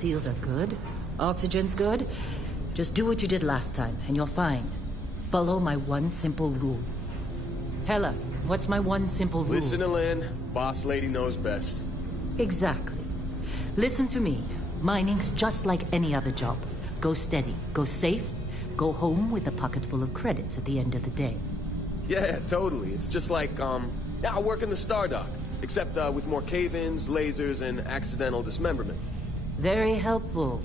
seals are good, oxygen's good, just do what you did last time, and you're fine. Follow my one simple rule. Hella, what's my one simple rule? Listen to Lynn. Boss lady knows best. Exactly. Listen to me. Mining's just like any other job. Go steady, go safe, go home with a pocket full of credits at the end of the day. Yeah, totally. It's just like, I work in the Stardock. Except, with more cave-ins, lasers, and accidental dismemberment. Very helpful.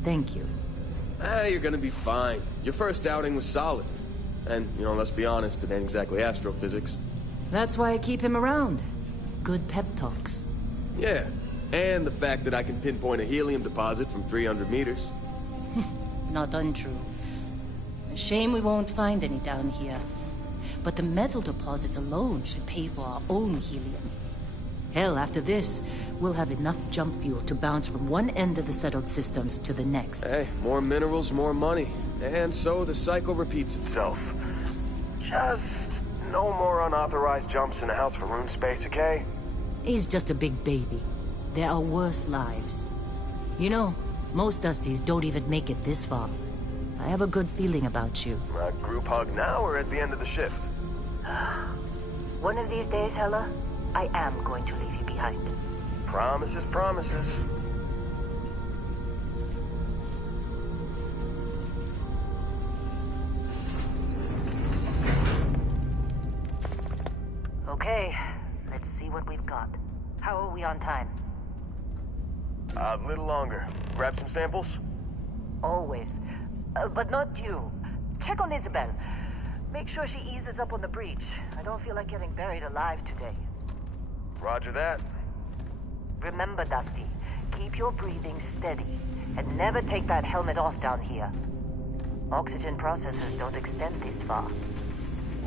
Thank you. You're gonna be fine. Your first outing was solid. And, let's be honest, it ain't exactly astrophysics. That's why I keep him around. Good pep talks. Yeah, and the fact that I can pinpoint a helium deposit from 300 meters. Not untrue. A shame we won't find any down here. But the metal deposits alone should pay for our own helium. Hell, after this, we'll have enough jump fuel to bounce from one end of the settled systems to the next. Hey, more minerals, more money. And so the cycle repeats itself. Just no more unauthorized jumps in the house for room space, okay? He's just a big baby. There are worse lives. You know, most Dusties don't even make it this far. I have a good feeling about you. A group hug now or at the end of the shift? One of these days, Hella, I am going to leave you behind. Promises, promises. Okay, let's see what we've got. How are we on time? A little longer. Grab some samples? Always. But not you. Check on Isabel. Make sure she eases up on the breach. I don't feel like getting buried alive today. Roger that. Remember, Dusty, keep your breathing steady, and never take that helmet off down here. Oxygen processors don't extend this far.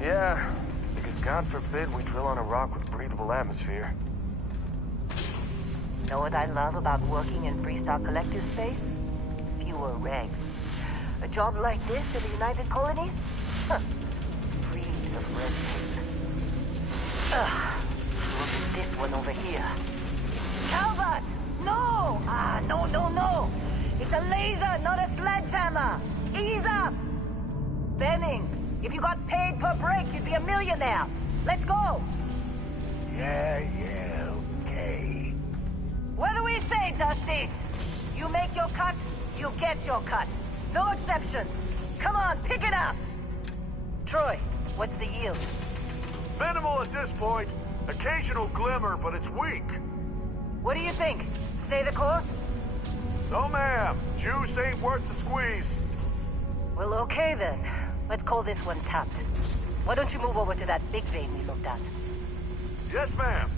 Yeah, because God forbid we drill on a rock with breathable atmosphere. Know what I love about working in Freestar Collective space? Fewer regs. A job like this in the United Colonies? Huh. Reams of red tape. Ugh. Look at this one over here. Calvert! No! No. It's a laser, not a sledgehammer. Ease up! Benning, if you got paid per break, you'd be a millionaire. Let's go! Yeah, okay. What do we say, Dusties? You make your cut, you get your cut. No exceptions. Come on, pick it up! Troy, what's the yield? Minimal at this point. Occasional glimmer, but it's weak. What do you think? Stay the course? No, ma'am. Juice ain't worth the squeeze. Well, okay then. Let's call this one tapped. Why don't you move over to that big vein we looked at? Yes, ma'am.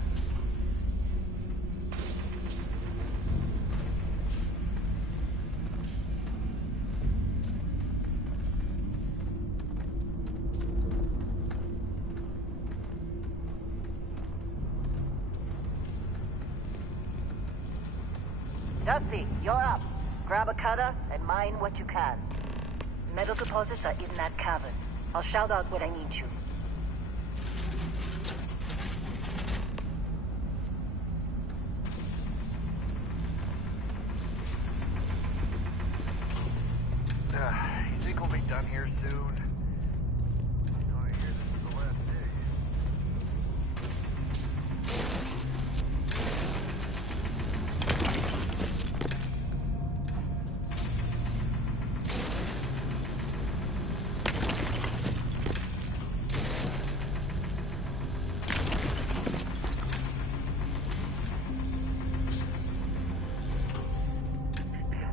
Dusty, you're up. Grab a cutter and mine what you can. Metal deposits are in that cavern. I'll shout out when I need you. You think we'll be done here soon? I hear this is the last day.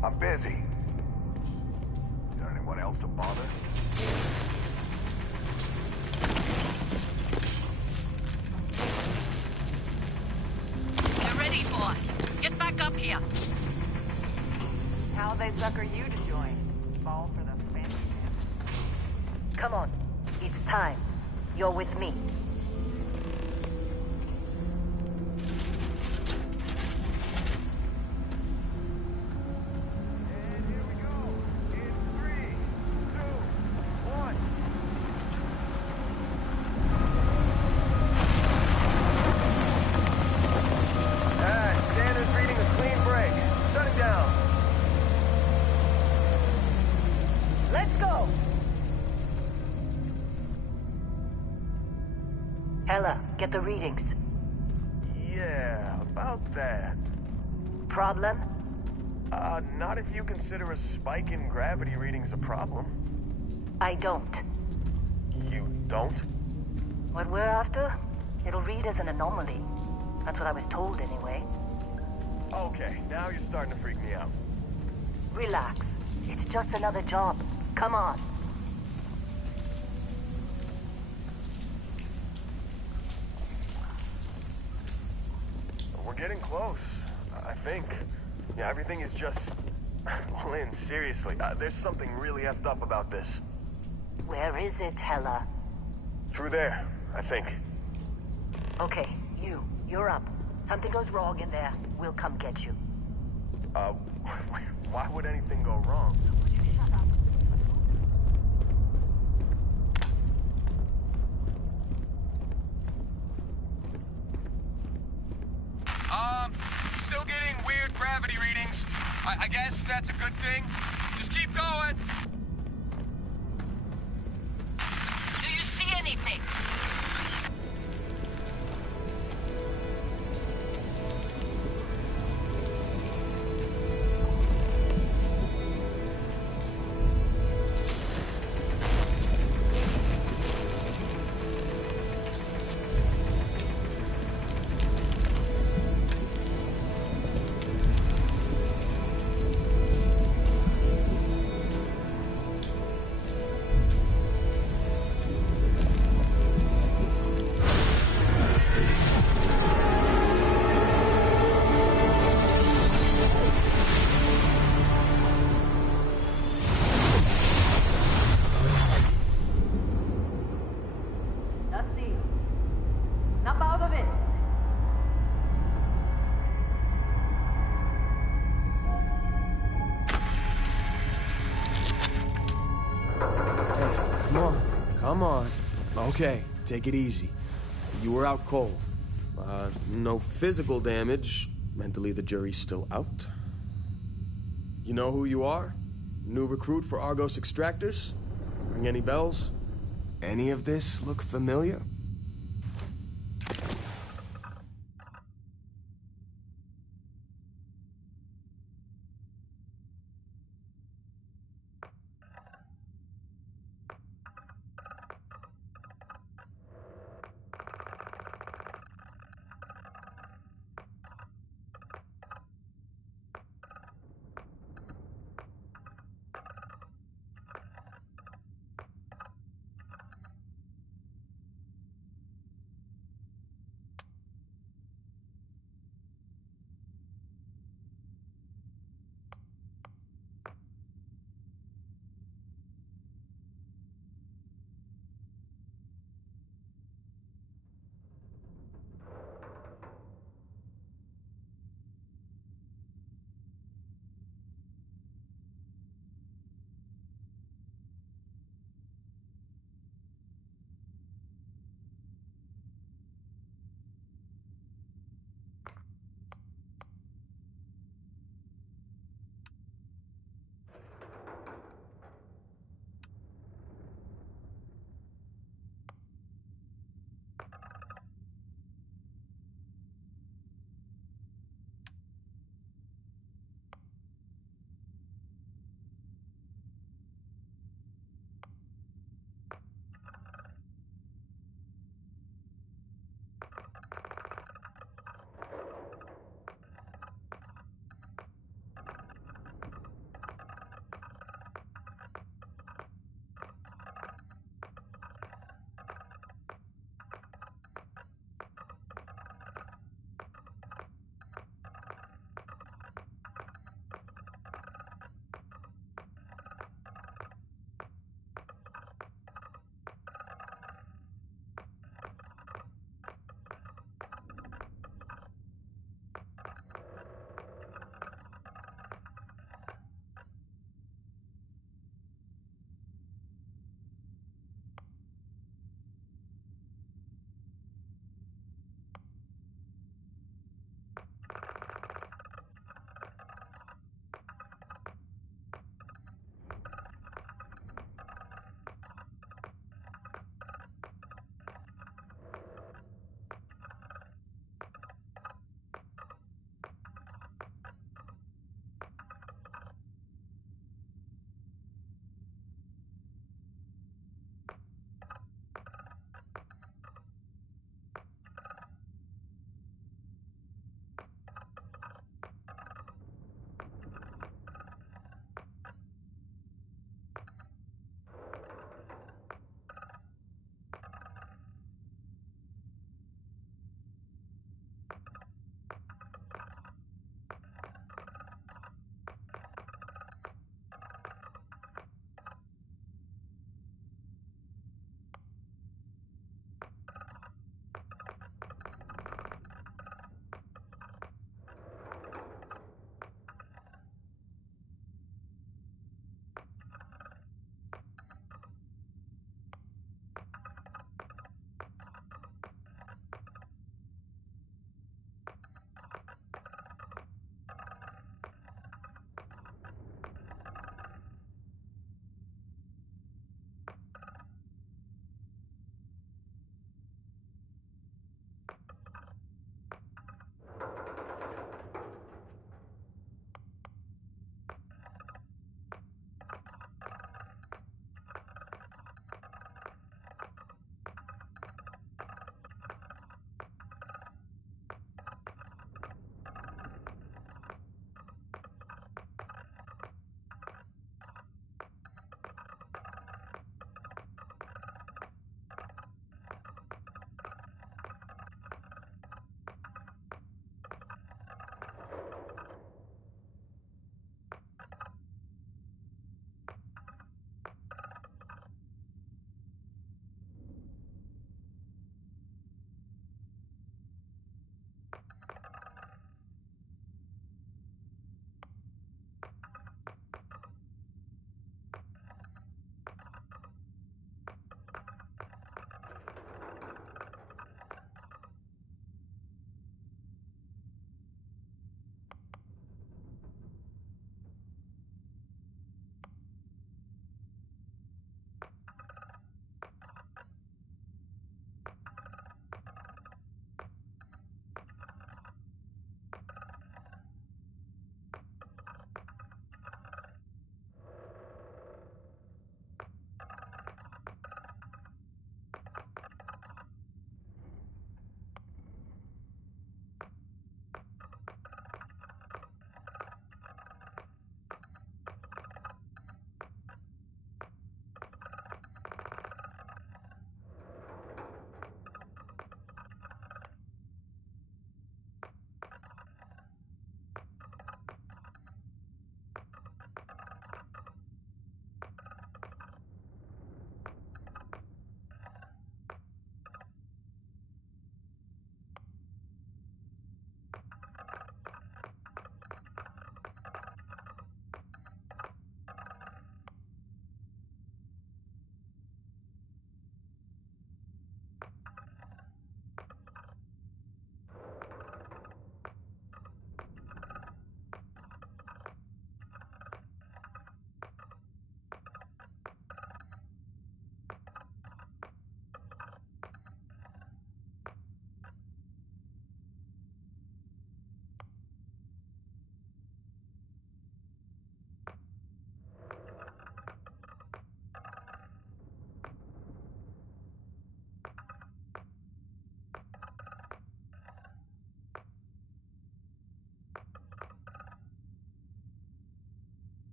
I'm busy. Got anyone else to bother? You're ready, boss. Get back up here. How they sucker you to join? Fall for the fancy dance? Come on. It's time. You're with me. And here we go. In 3, 2, 1. Standard's reading a clean break. Shutting down. Get the readings. Yeah, about that. Problem? Not if you consider a spike in gravity readings a problem. I don't. You don't? What we're after? It'll read as an anomaly. That's what I was told anyway. Okay, now you're starting to freak me out. Relax. It's just another job. Come on. We're getting close, I think. Yeah, everything is just... Lynn, seriously, there's something really effed up about this. Where is it, Hella? Through there, I think. Okay, you're up. Something goes wrong in there, we'll come get you. Why would anything go wrong? Would you shut up? Still getting weird gravity readings. I guess that's a good thing. Just keep going. Do you see anything? Dusty, snap out of it. Hey, come on. Come on. Okay, take it easy. You were out cold. No physical damage. Mentally, the jury's still out. You know who you are? New recruit for Argos Extractors? Ring any bells? Any of this look familiar?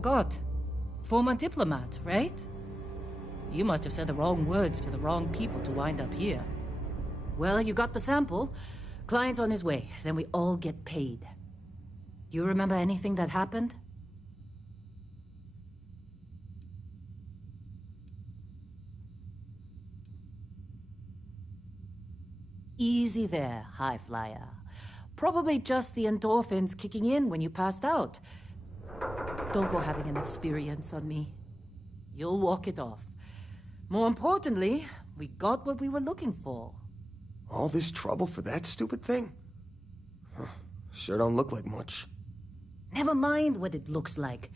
Forgot. Former diplomat, right? You must have said the wrong words to the wrong people to wind up here. Well, you got the sample. Client's on his way, then we all get paid. You remember anything that happened? Easy there, high flyer. Probably just the endorphins kicking in when you passed out. Don't go having an experience on me. You'll walk it off. More importantly, we got what we were looking for. All this trouble for that stupid thing? Huh, sure don't look like much. Never mind what it looks like.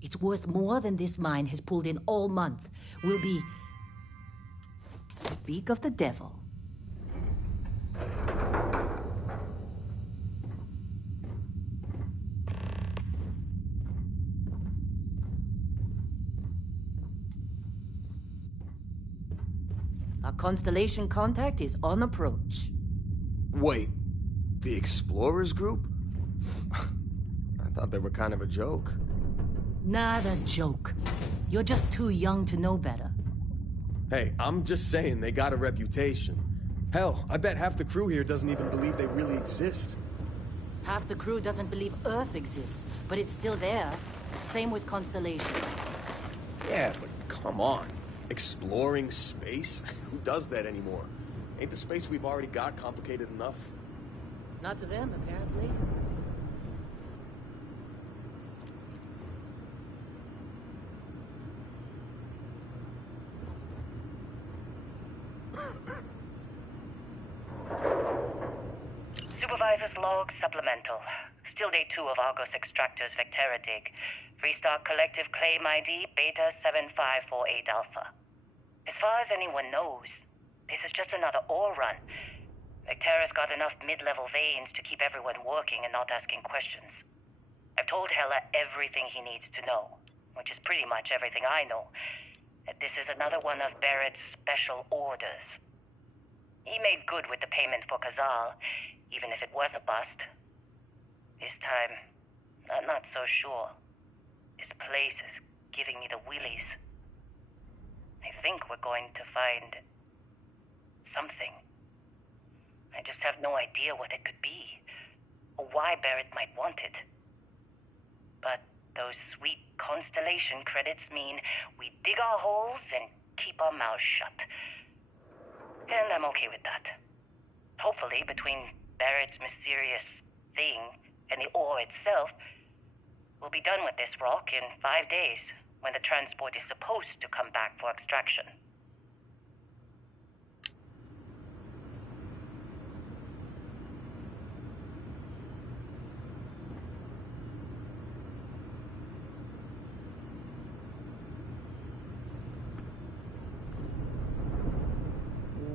It's worth more than this mine has pulled in all month. We'll be... Speak of the devil. Our Constellation contact is on approach. Wait, the Explorers group? I thought they were kind of a joke. Not a joke. You're just too young to know better. Hey, I'm just saying they got a reputation. Hell, I bet half the crew here doesn't even believe they really exist. Half the crew doesn't believe Earth exists, but it's still there. Same with Constellation. Yeah, but come on. Exploring space? Who does that anymore? Ain't the space we've already got complicated enough? Not to them, apparently. Supervisor's log supplemental. Still day 2 of Argos Extractor's Vectera dig. Freestock Collective Claim ID Beta 7548 Alpha. As far as anyone knows, this is just another ore run. Vectera's got enough mid-level veins to keep everyone working and not asking questions. I've told Hella everything he needs to know, which is pretty much everything I know. That this is another one of Barrett's special orders. He made good with the payment for Kazal, even if it was a bust. This time, I'm not so sure. This place is giving me the willies. I think we're going to find... something. I just have no idea what it could be, or why Barrett might want it. But those sweet Constellation credits mean we dig our holes and keep our mouths shut. And I'm okay with that. Hopefully, between Barrett's mysterious thing and the ore itself, we'll be done with this rock in 5 days, when the transport is supposed to come back for extraction.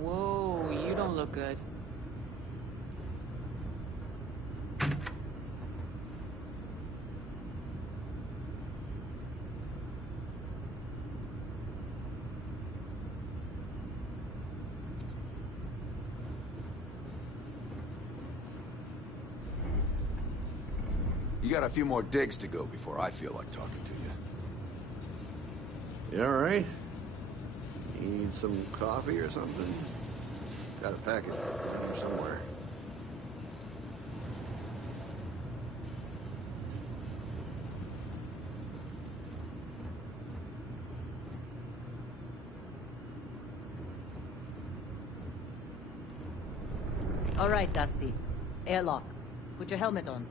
Whoa, you don't look good. You got a few more digs to go before I feel like talking to you. You alright? You need some coffee or something? Got a package around here somewhere. All right, Dusty. Airlock. Put your helmet on.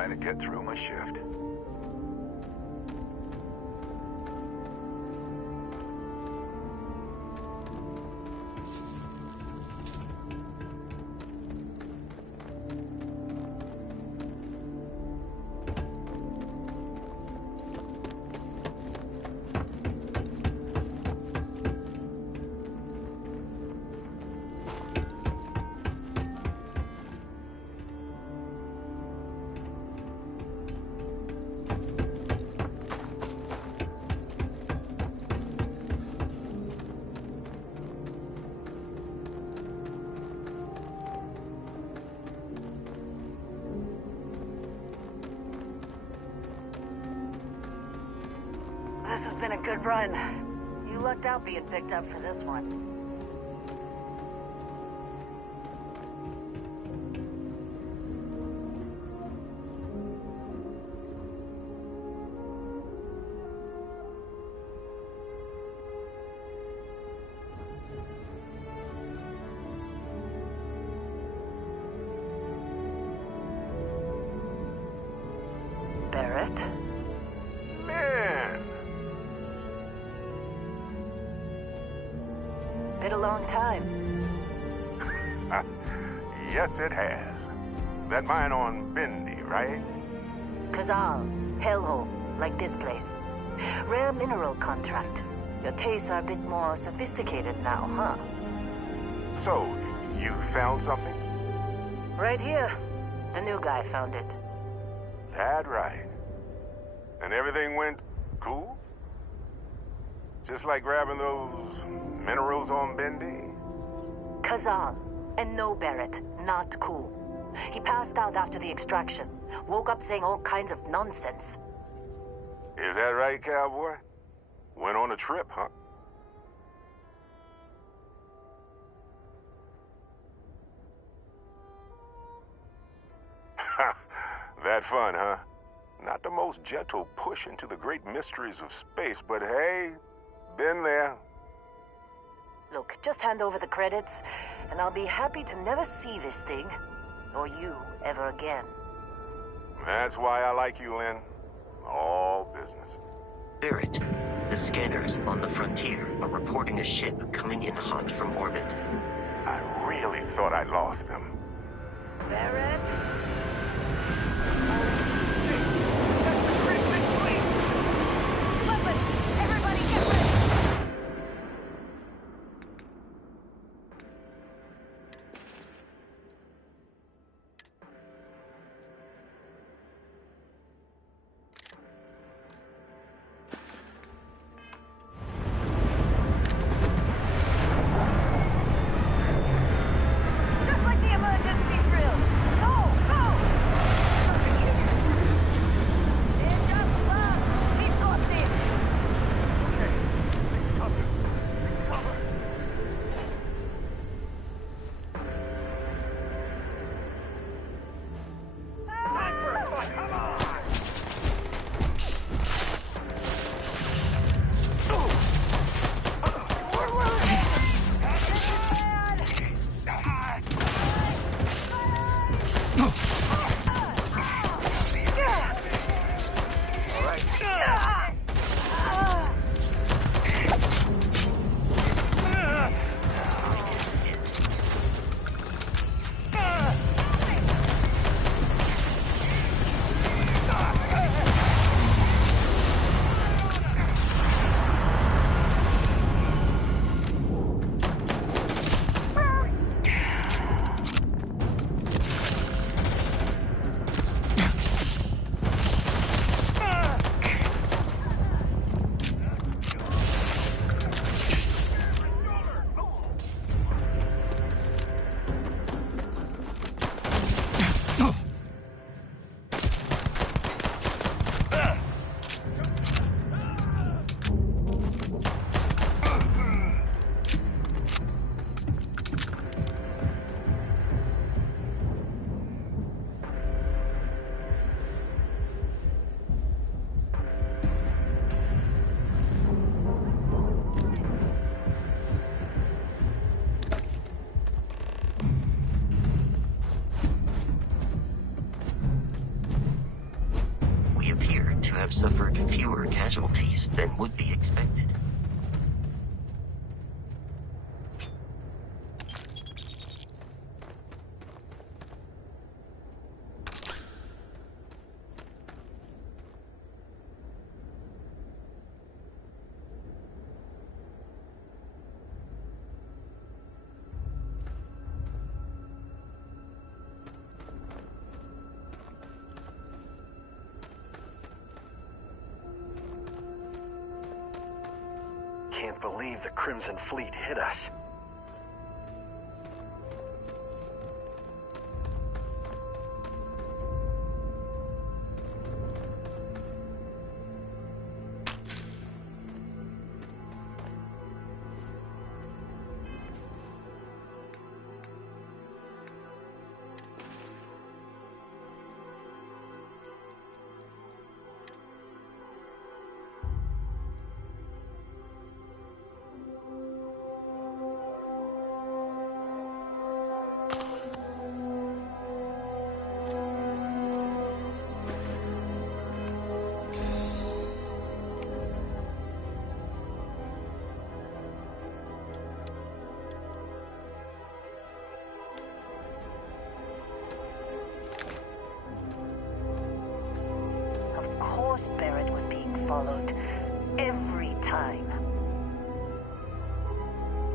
trying to get through my shift. This has been a good run. You lucked out being picked up for this one. Barrett? Man! Been a long time. Yes, it has. That mine on Bendy, right? Kazal, hellhole, like this place. Rare mineral contract. Your tastes are a bit more sophisticated now, huh? So, you found something? Right here. The new guy found it. That right. And everything went cool? Just like grabbing those minerals on Bendy? Kazal, and no Barrett, not cool. He passed out after the extraction. Woke up saying all kinds of nonsense. Is that right, cowboy? Went on a trip, huh? That fun, huh? Not the most gentle push into the great mysteries of space, but hey, been there. Look, just hand over the credits, and I'll be happy to never see this thing, or you, ever again. That's why I like you, Lynn. All business. Barrett, the scanners on the frontier are reporting a ship coming in hot from orbit. I really thought I lost them. Barrett? Weapons! Everybody get ready! Just like the emergency drill! Go! Go! to have suffered fewer casualties than would be expected. Can't believe the Crimson Fleet hit us. Barrett was being followed every time.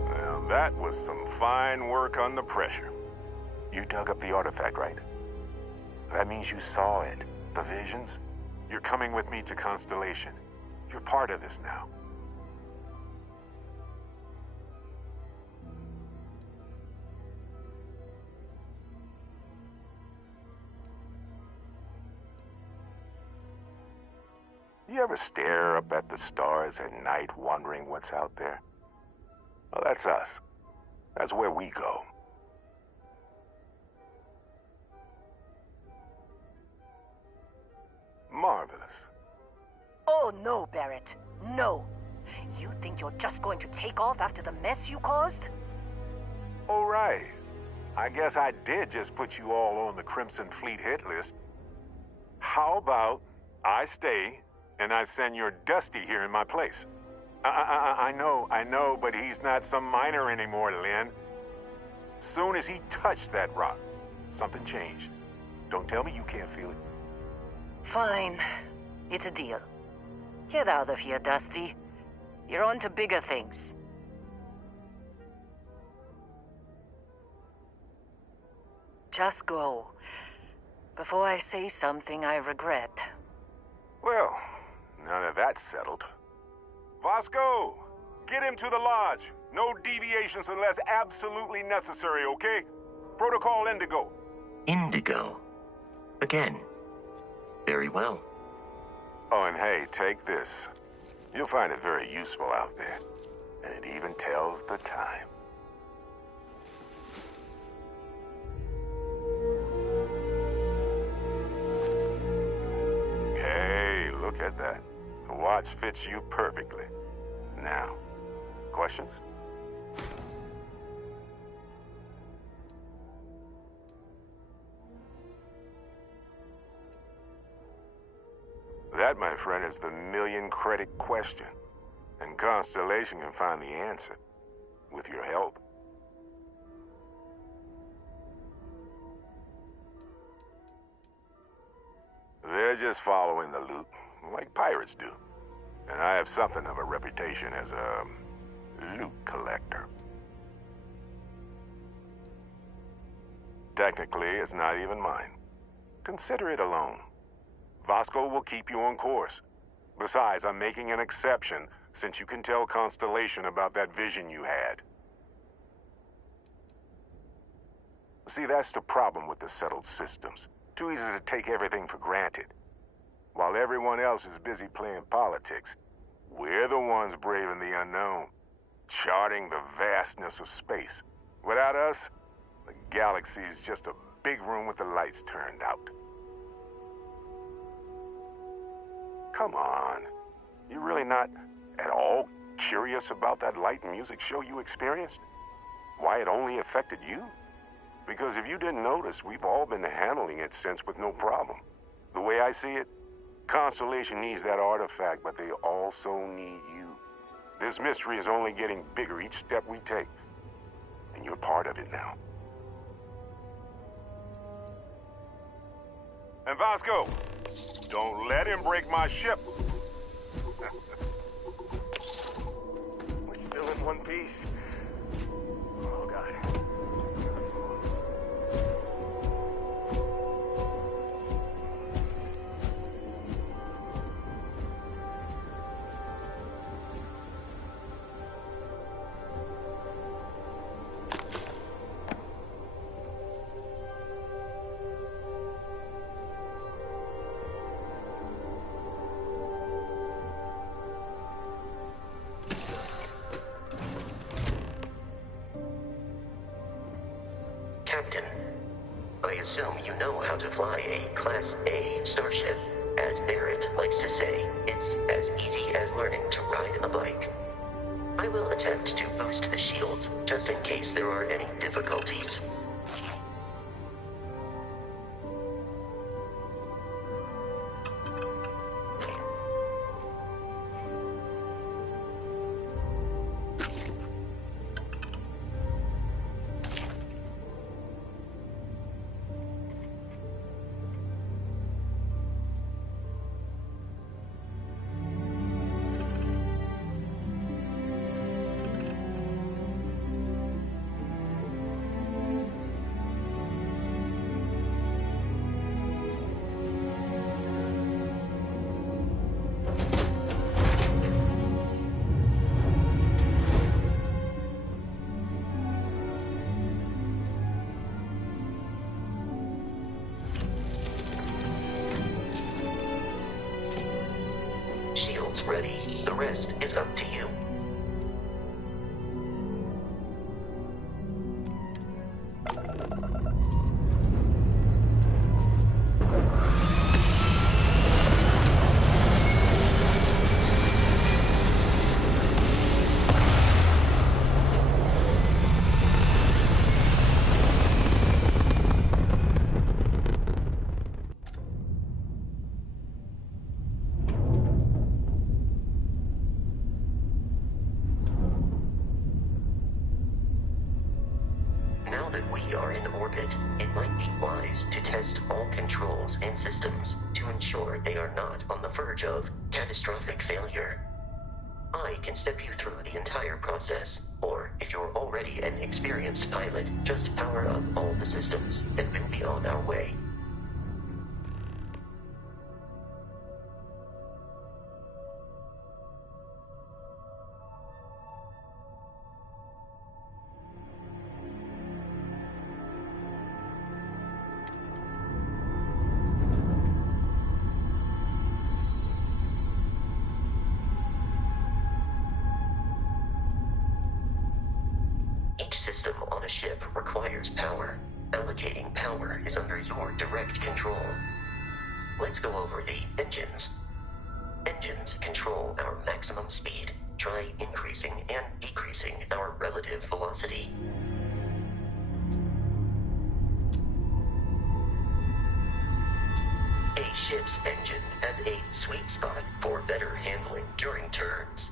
Well, that was some fine work under pressure. You dug up the artifact, right? That means you saw it. The visions? You're coming with me to Constellation. You're part of this now. You ever stare up at the stars at night wondering what's out there? Well, that's us. That's where we go. Marvelous. Oh no, Barrett. No. You think you're just going to take off after the mess you caused? Oh, right. I guess I did just put you all on the Crimson Fleet hit list. How about I stay and I send your Dusty here in my place? I know, but he's not some miner anymore, Lynn. Soon as he touched that rock, something changed. Don't tell me you can't feel it. Fine. It's a deal. Get out of here, Dusty. You're on to bigger things. Just go. Before I say something I regret. Well, now that that's settled. Vasco, get him to the lodge. No deviations unless absolutely necessary, okay? Protocol Indigo. Indigo. Again. Very well. Oh, and hey, take this. You'll find it very useful out there. And it even tells the time. Hey, look at that. The watch fits you perfectly. Now, questions? That, my friend, is the million-credit question. And Constellation can find the answer. With your help. They're just following the loot, like pirates do. And I have something of a reputation as a loot collector. Technically, it's not even mine. Consider it a loan. Vasco will keep you on course. Besides, I'm making an exception since you can tell Constellation about that vision you had. See, that's the problem with the settled systems. Too easy to take everything for granted. While everyone else is busy playing politics, we're the ones braving the unknown, charting the vastness of space. Without us, the galaxy is just a big room with the lights turned out. Come on. You're really not at all curious about that light and music show you experienced? Why it only affected you? Because if you didn't notice, we've all been handling it since with no problem. The way I see it, Constellation needs that artifact, but they also need you. This mystery is only getting bigger each step we take. And you're part of it now. And Vasco, don't let him break my ship. We're still in one piece. Oh, God. Captain, I assume you know how to fly a Class A starship. As Barrett likes to say, it's as easy as learning to ride a bike. I will attempt to boost the shields, just in case there are any difficulties. Shields ready. The rest is up to you. Now that we are in orbit, it might be wise to test all controls and systems to ensure they are not on the verge of catastrophic failure. I can step you through the entire process, or if you're already an experienced pilot, just power up all the systems and we'll be on our way. Each system on a ship requires power. Allocating power is under your direct control. Let's go over the engines. Engines control our maximum speed. Try increasing and decreasing our relative velocity. A ship's engine has a sweet spot for better handling during turns.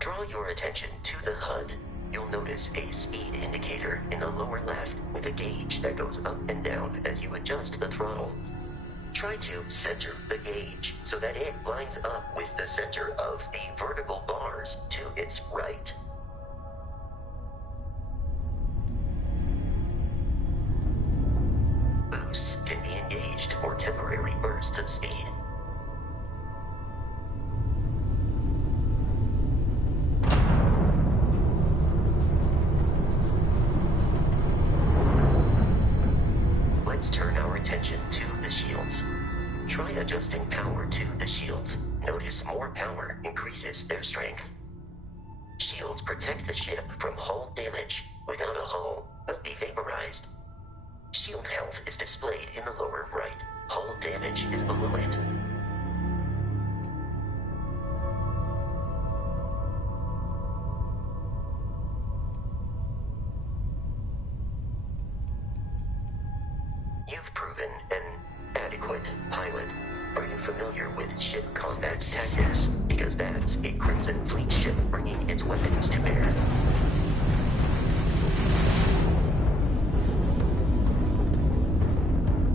Draw your attention to the HUD. You'll notice a speed indicator in the lower left with a gauge that goes up and down as you adjust the throttle. Try to center the gauge so that it lines up with the center of the vertical bars to its right. Boosts can be engaged for temporary bursts of speed. Let's turn our attention to the shields. Try adjusting power to the shields. Notice more power increases their strength. Shields protect the ship from hull damage. Without a hull, will be vaporized. Shield health is displayed in the lower right. Hull damage is below it. You've proven an adequate pilot. Are you familiar with ship combat tactics? Because that's a Crimson Fleet ship bringing its weapons to bear.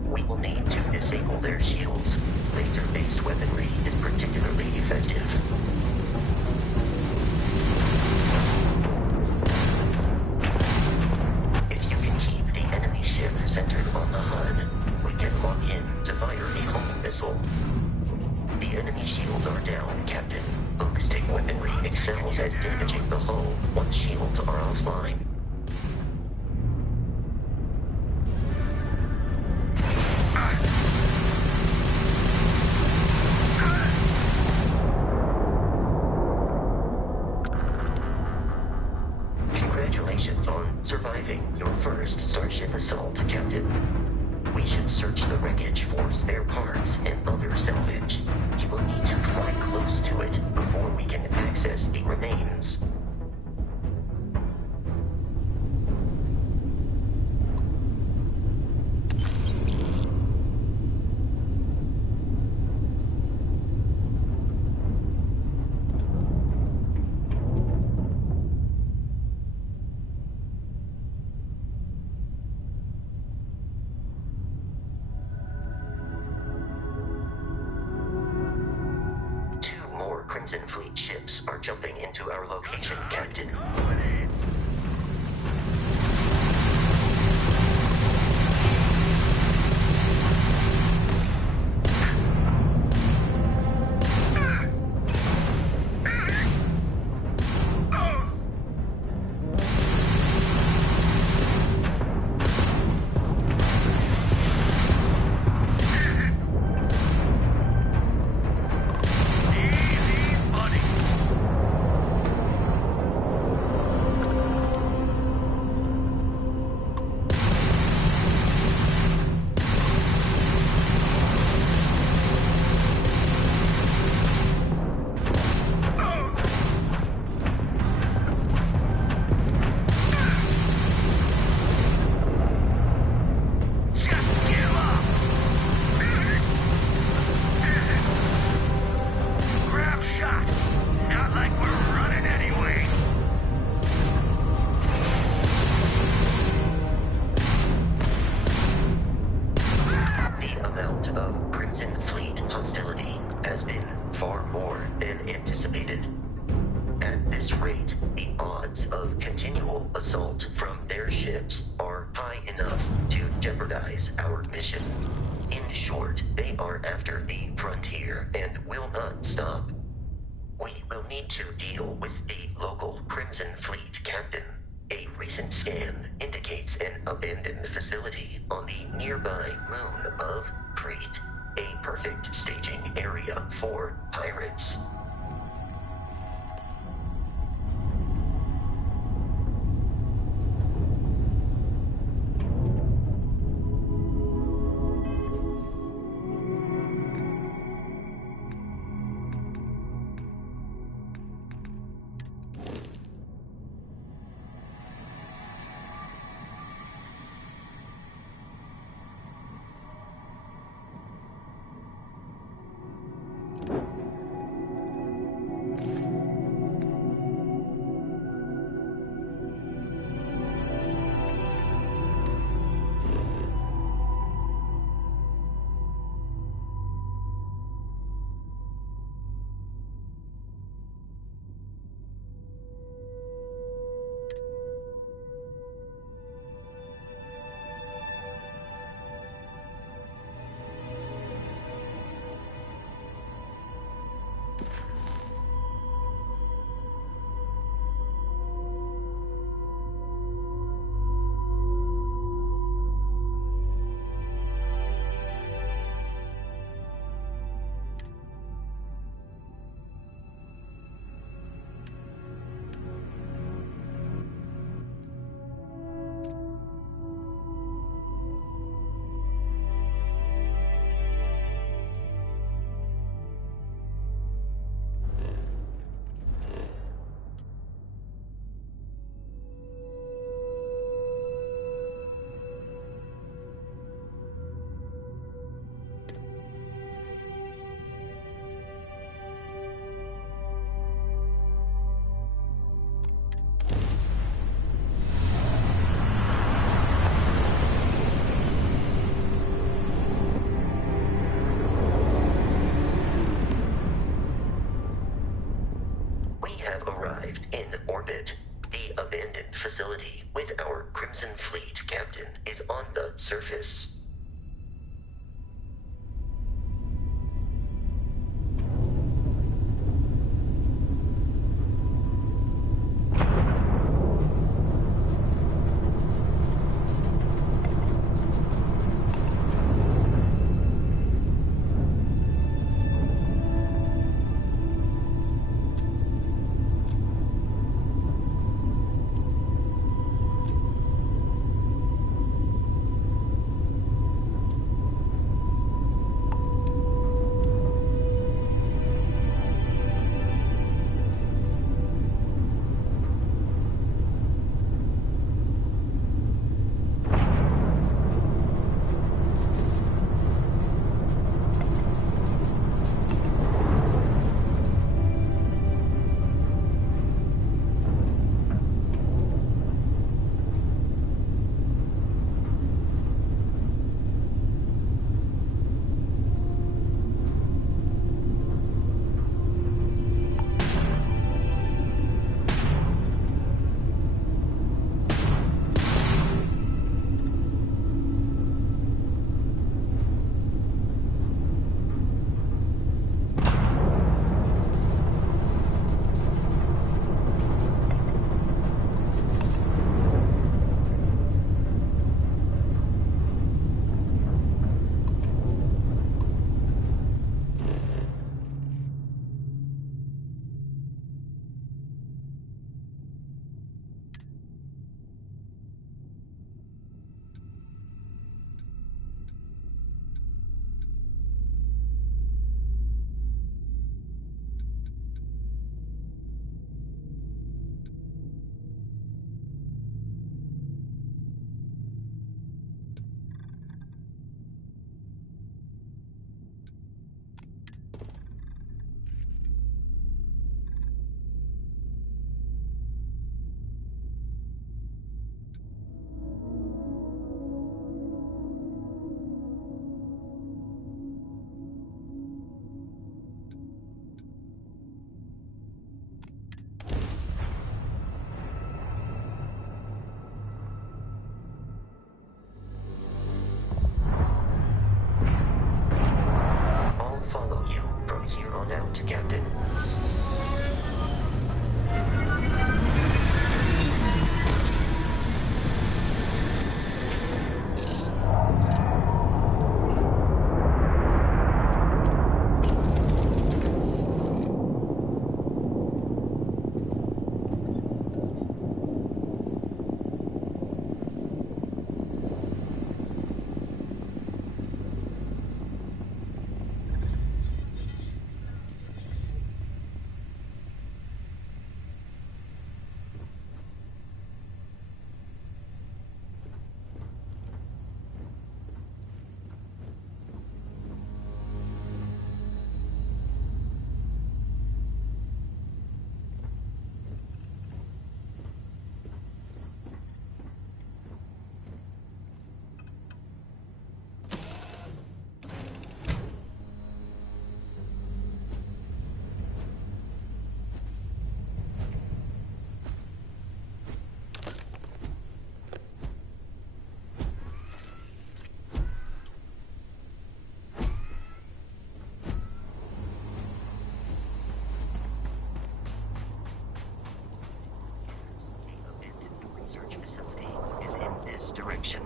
We will need to disable their shields. Laser-based weaponry is particularly effective. If you can keep the enemy ship centered on the HUD, we can lock in to fire a homing missile. The enemy shields are down, Captain. Ballistic weaponry excels at damaging the hull once shields are offline. Congratulations on surviving your first Starship assault, Captain. We should search the wreckage for spare parts and other salvage. You will need to fly close to it before we can access the remains. Crimson Fleet ships are jumping into our location, Captain. Our mission. In short, they are after the frontier and will not stop. We will need to deal with the local Crimson Fleet captain. A recent scan indicates an abandoned facility on the nearby moon of Crete, a perfect staging area for pirates. arrived in orbit. The abandoned facility with our Crimson Fleet captain is on the surface. Captain. Direction.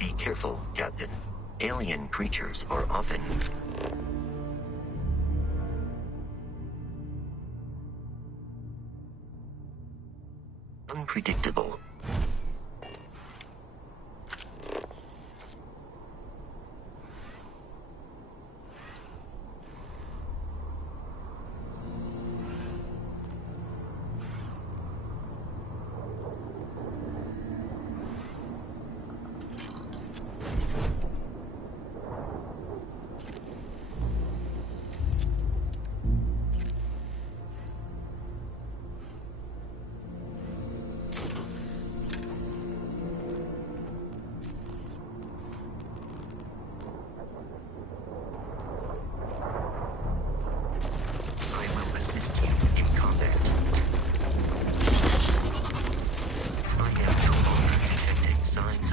Be careful, Captain. Alien creatures are often... unpredictable.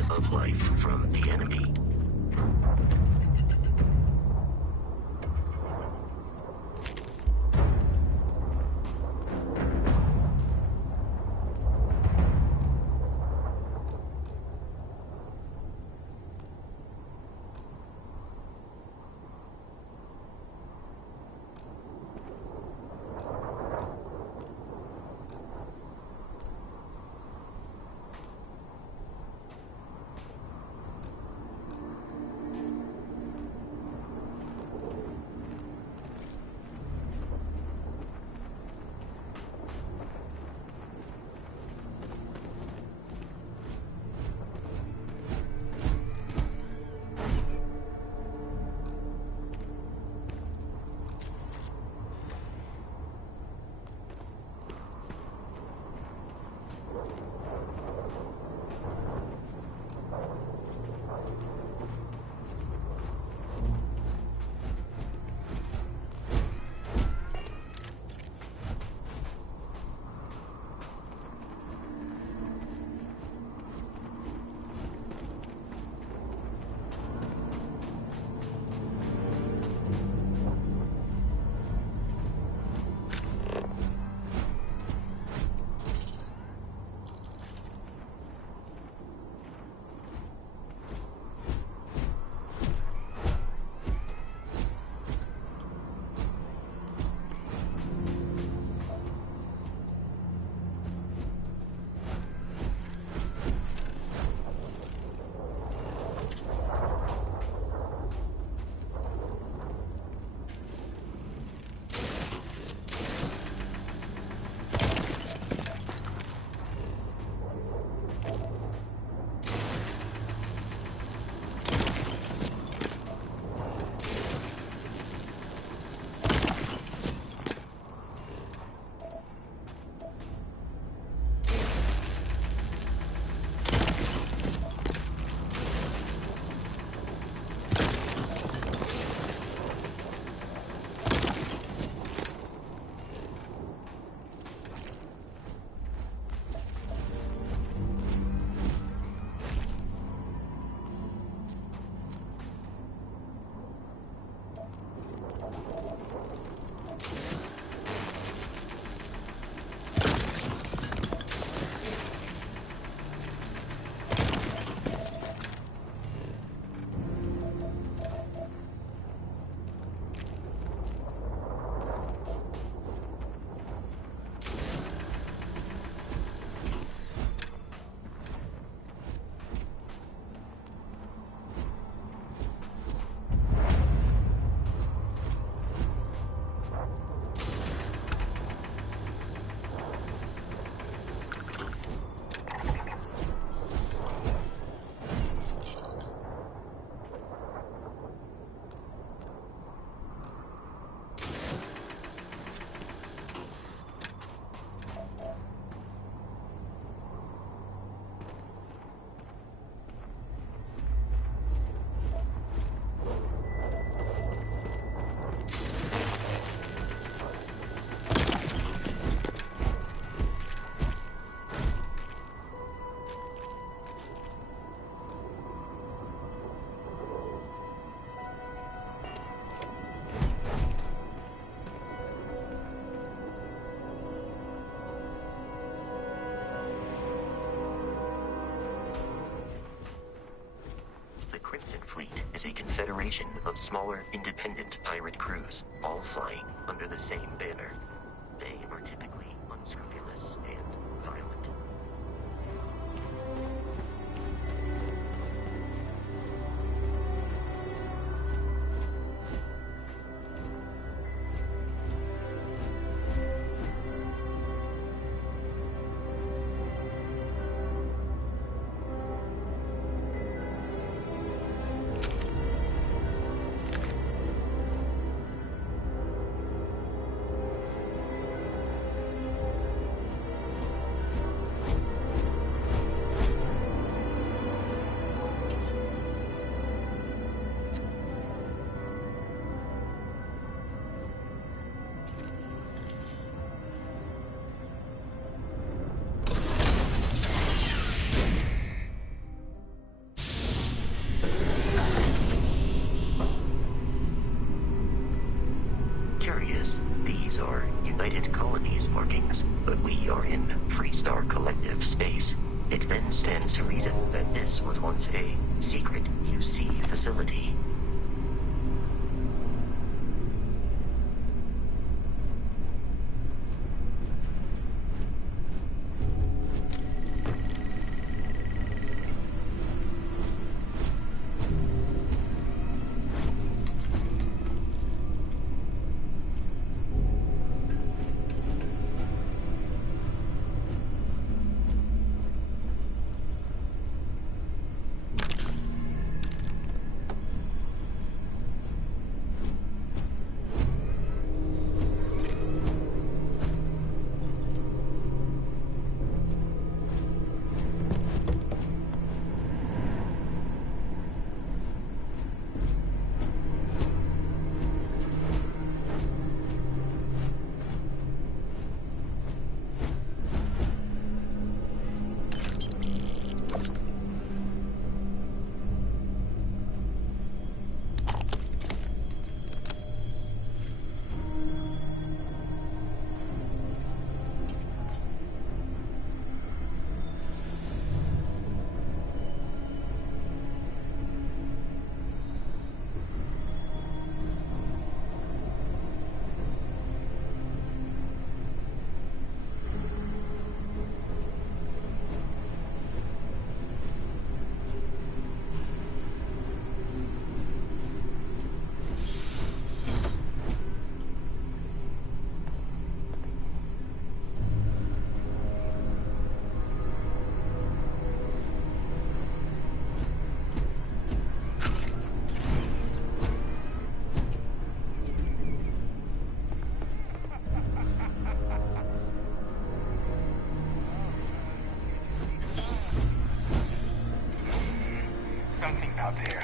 Of life from the enemy. Crimson Fleet is a confederation of smaller, independent pirate crews, all flying under the same banner. They are typically unscrupulous and violent. markings, but we are in Freestar Collective space. It then stands to reason that this was once a secret UC facility. Something's out there.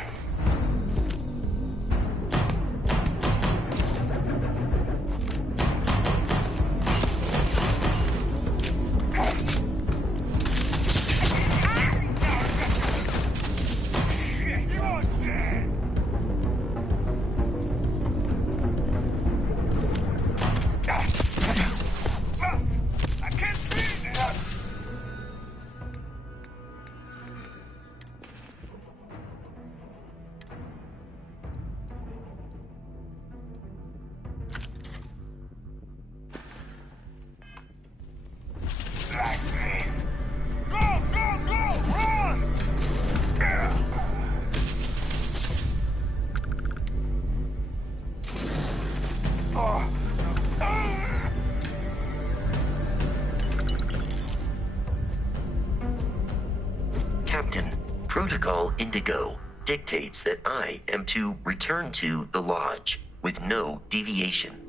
Captain, Protocol Indigo dictates that I am to return to the Lodge with no deviation.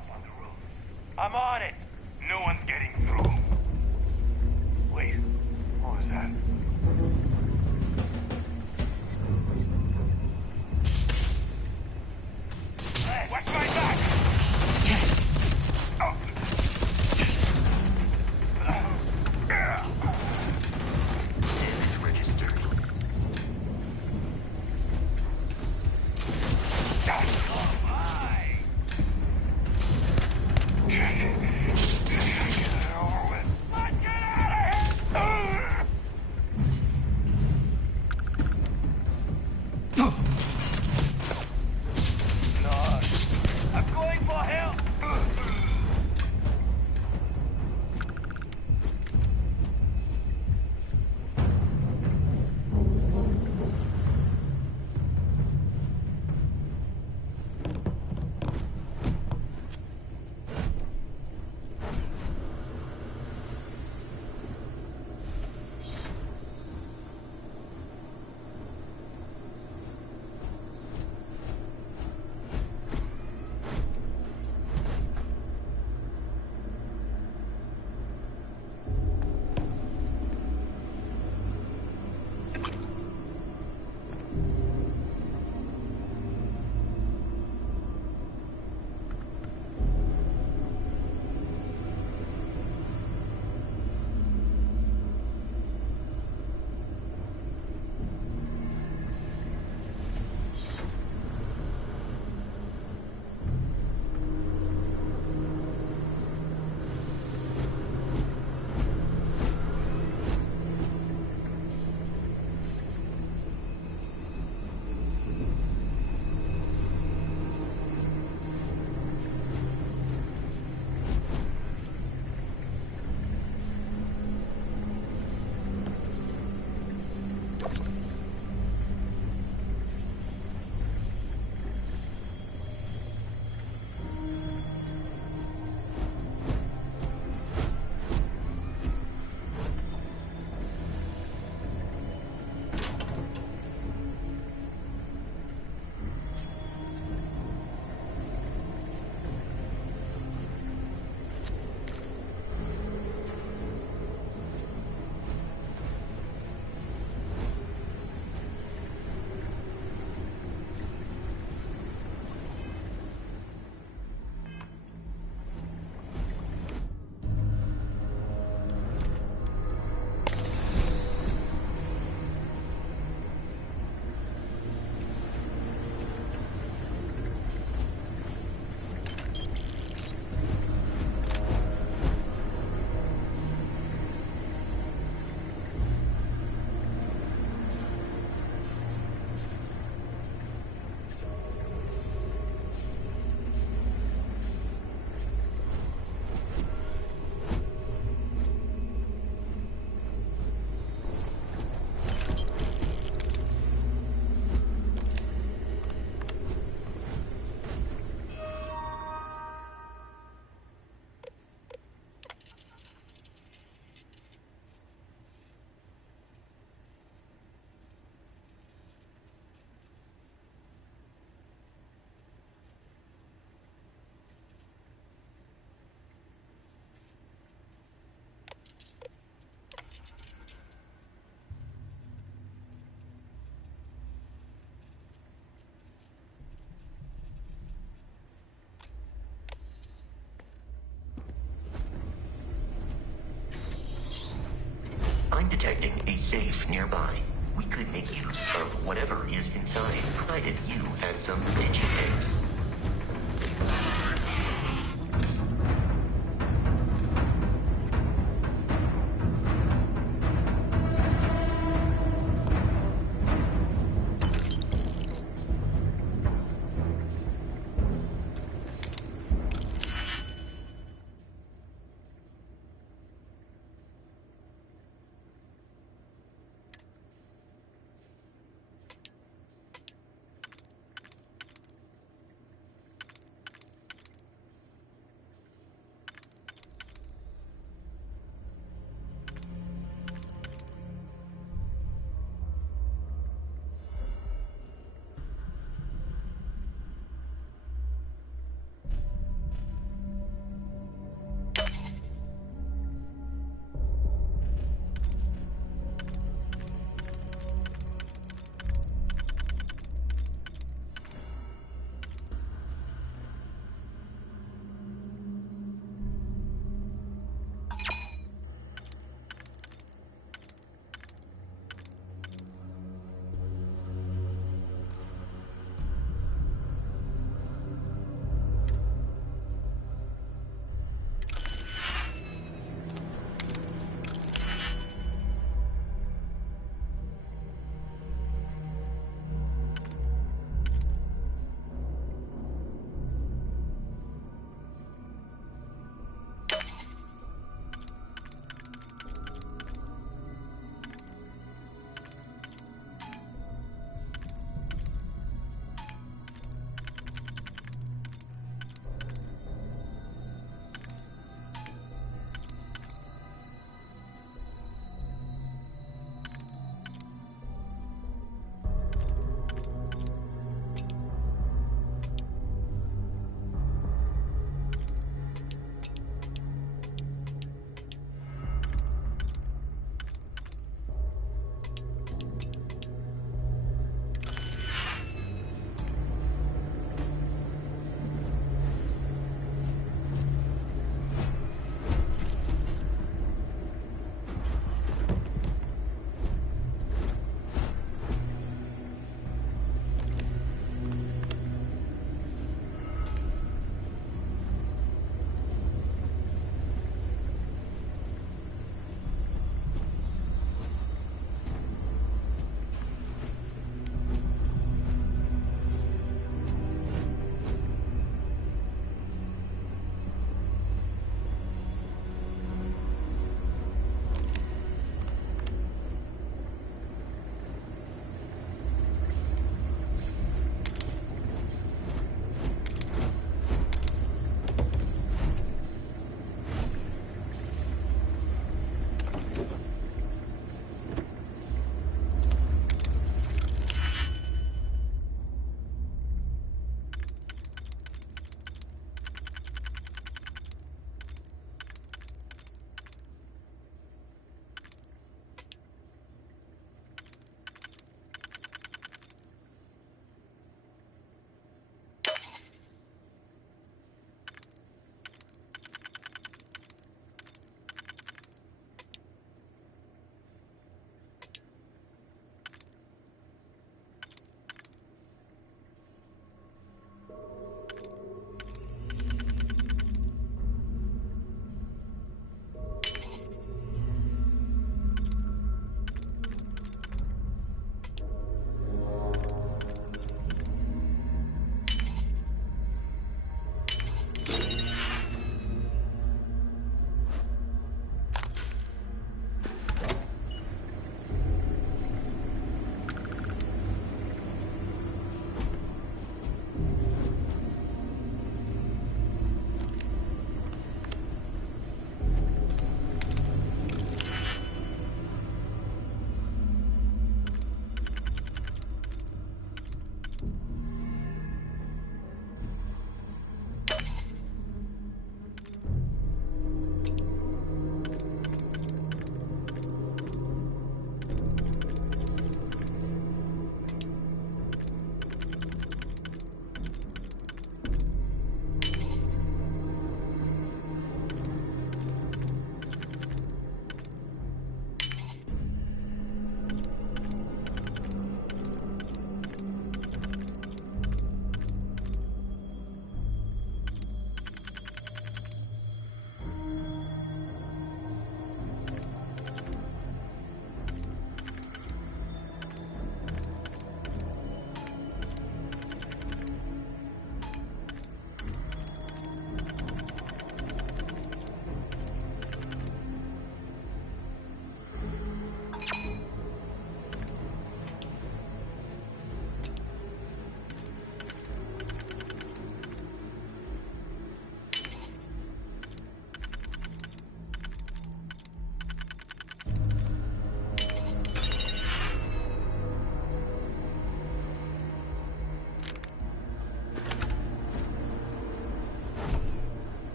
up on the roof. I'm on it. No one's getting through. Wait, what was that? Hey, watch my back! Oh. Damage registered. Oh my! Jesse, get it over with. Let's get out of here! No, I'm going for help! I'm detecting a safe nearby. We could make use of whatever is inside, provided you had some digitakes.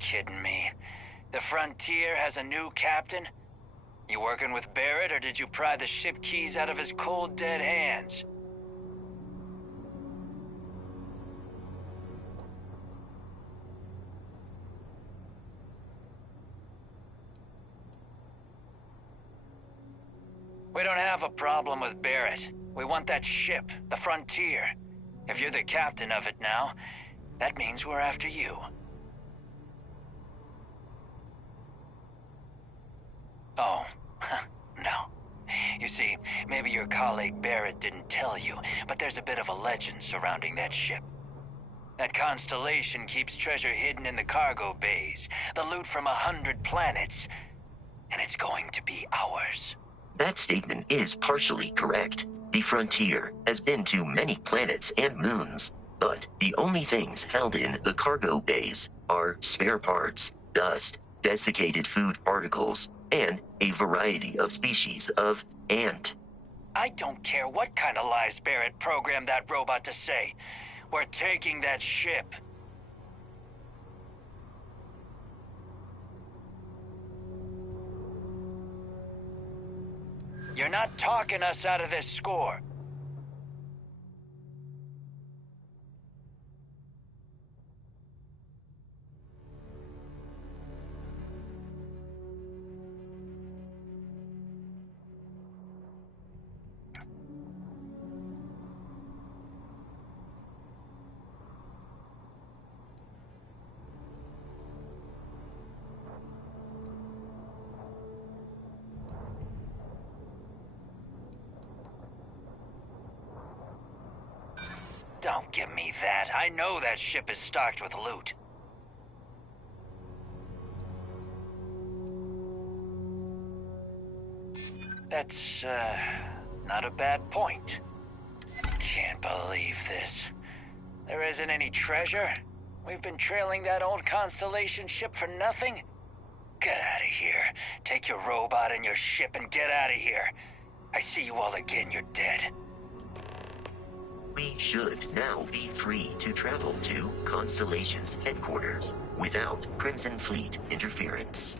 kidding me? The Frontier has a new captain? You working with Barrett, or did you pry the ship keys out of his cold, dead hands? We don't have a problem with Barrett. We want that ship, the Frontier. If you're the captain of it now, that means we're after you. Oh, no. You see, maybe your colleague Barrett didn't tell you, but there's a bit of a legend surrounding that ship. That constellation keeps treasure hidden in the cargo bays, the loot from 100 planets, and it's going to be ours. That statement is partially correct. The Frontier has been to many planets and moons, but the only things held in the cargo bays are spare parts, dust, desiccated food particles, and a variety of species of ant. I don't care what kind of lies Barrett programmed that robot to say. We're taking that ship. You're not talking us out of this score. Don't give me that. I know that ship is stocked with loot. That's, not a bad point. Can't believe this. There isn't any treasure? We've been trailing that old Constellation ship for nothing? Get out of here. Take your robot and your ship and get out of here. I see you all again, you're dead. We should now be free to travel to Constellation's headquarters without Crimson Fleet interference.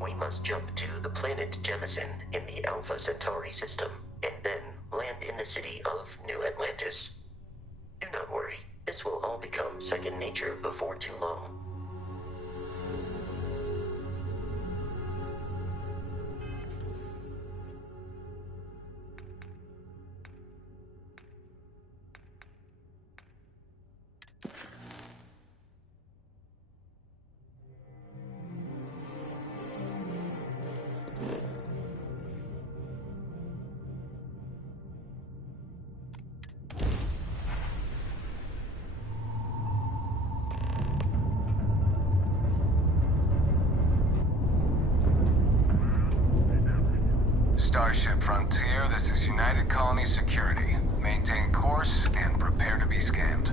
We must jump to the planet Jemison in the Alpha Centauri system, and then land in the city of New Atlantis. Do not worry, this will all become second nature before too long. Starship Frontier, this is United Colony Security. Maintain course and prepare to be scanned.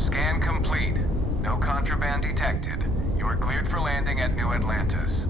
Scan complete. No contraband detected. You are cleared for landing at New Atlantis.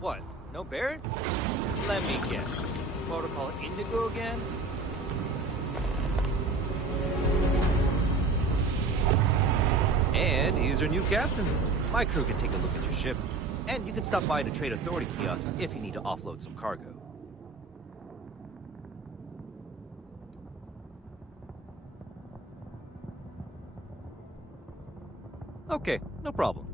What? No Barrett? Let me guess. Protocol Indigo again? And here's our new captain. My crew can take a look at your ship. And you can stop by the Trade Authority kiosk if you need to offload some cargo. Okay, no problem.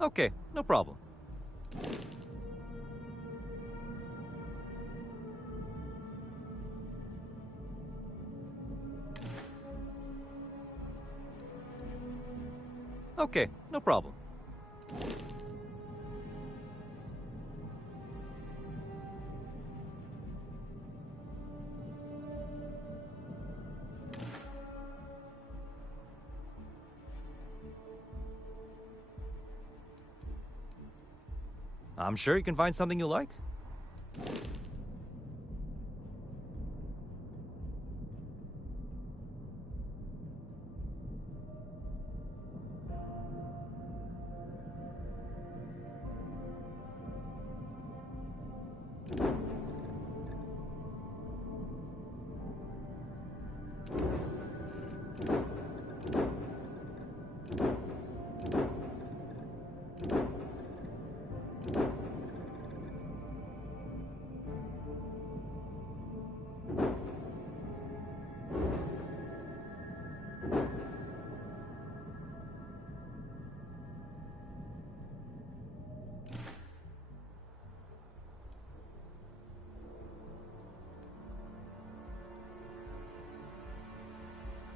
Okay, no problem. Okay, no problem. I'm sure you can find something you like.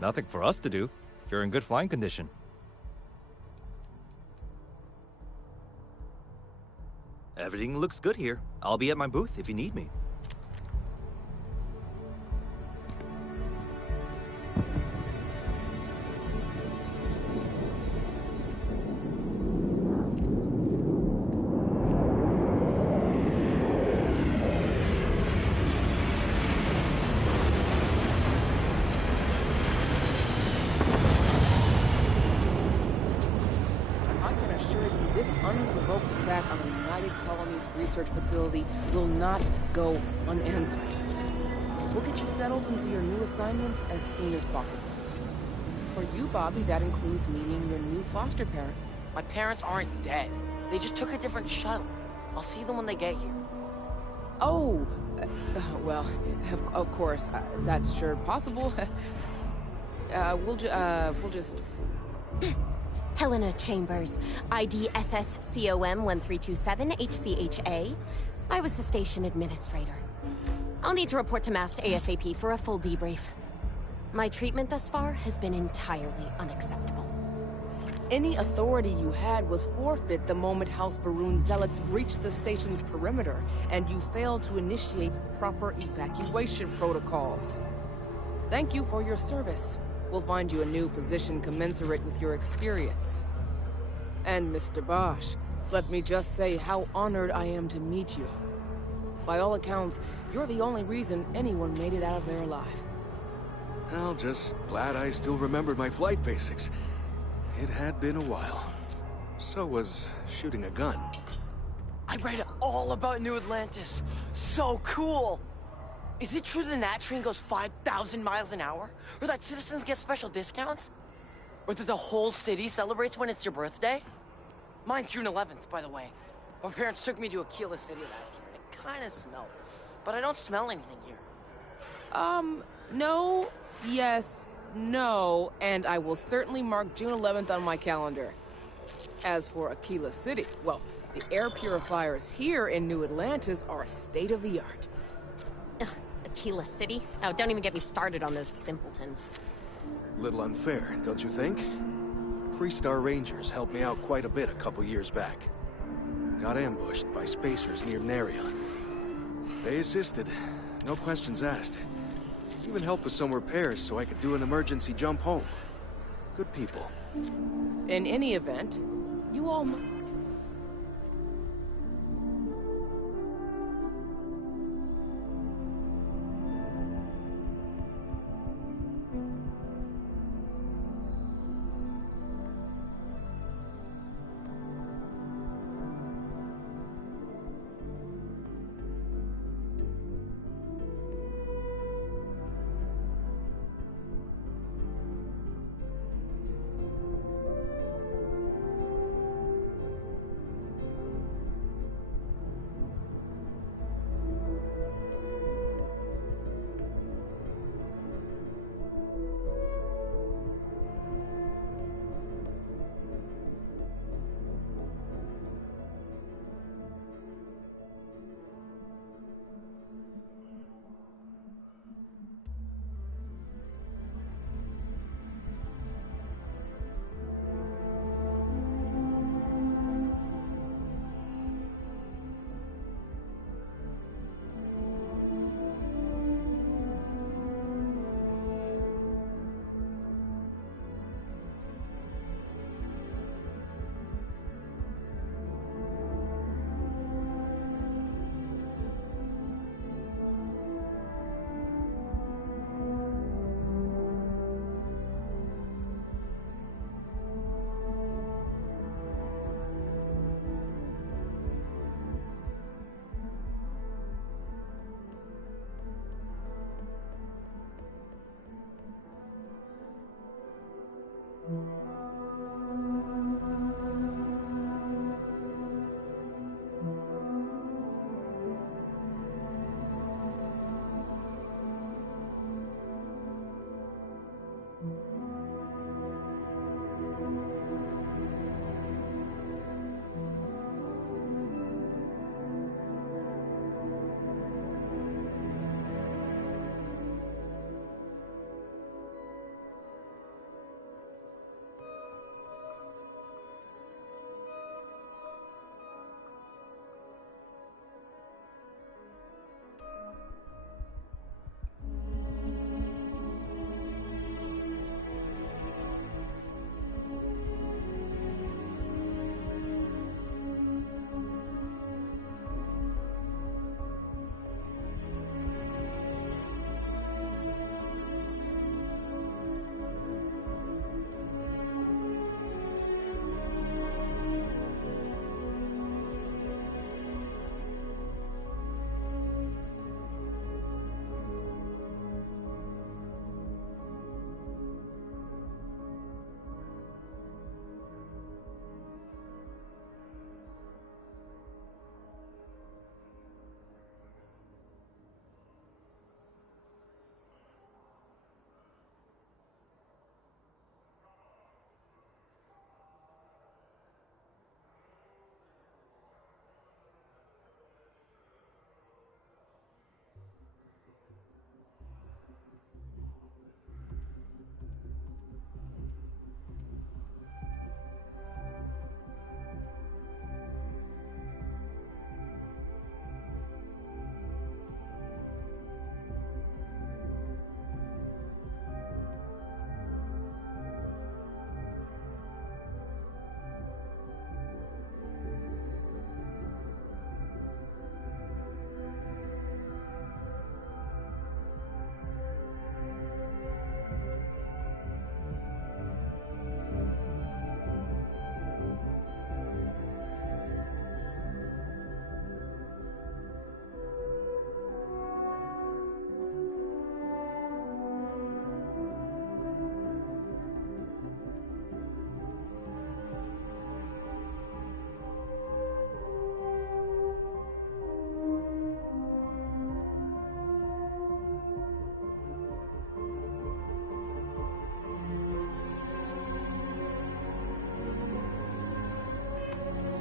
Nothing for us to do. You're in good flying condition. Everything looks good here. I'll be at my booth if you need me. This unprovoked attack on the United Colonies Research Facility will not go unanswered. We'll get you settled into your new assignments as soon as possible. For you, Bobby, that includes meeting your new foster parent. My parents aren't dead. They just took a different shuttle. I'll see them when they get here. Oh, well, of course, that's sure possible. We'll just... Helena Chambers, ID SSCOM 1327 HCHA. I was the station administrator. I'll need to report to MAST ASAP for a full debrief. My treatment thus far has been entirely unacceptable. Any authority you had was forfeit the moment House Varun zealots breached the station's perimeter, and you failed to initiate proper evacuation protocols. Thank you for your service. We'll find you a new position commensurate with your experience. And Mr. Bosch, let me just say how honored I am to meet you. By all accounts, you're the only reason anyone made it out of there alive. Well, just glad I still remembered my flight basics. It had been a while. So was shooting a gun. I read all about New Atlantis. So cool! Is it true the Nat train goes 5,000 miles an hour? Or that citizens get special discounts? Or that the whole city celebrates when it's your birthday? Mine's June 11th, by the way. My parents took me to Aquila City last year. It kinda smelled. But I don't smell anything here. No, yes, no, and I will certainly mark June 11th on my calendar. As for Aquila City, well, the air purifiers here in New Atlantis are state-of-the-art. Ugh, Aquila City? Oh, don't even get me started on those simpletons. Little unfair, don't you think? Freestar Rangers helped me out quite a bit a couple years back. Got ambushed by spacers near Narion. They assisted, no questions asked. Even helped with some repairs so I could do an emergency jump home. Good people. In any event, you all...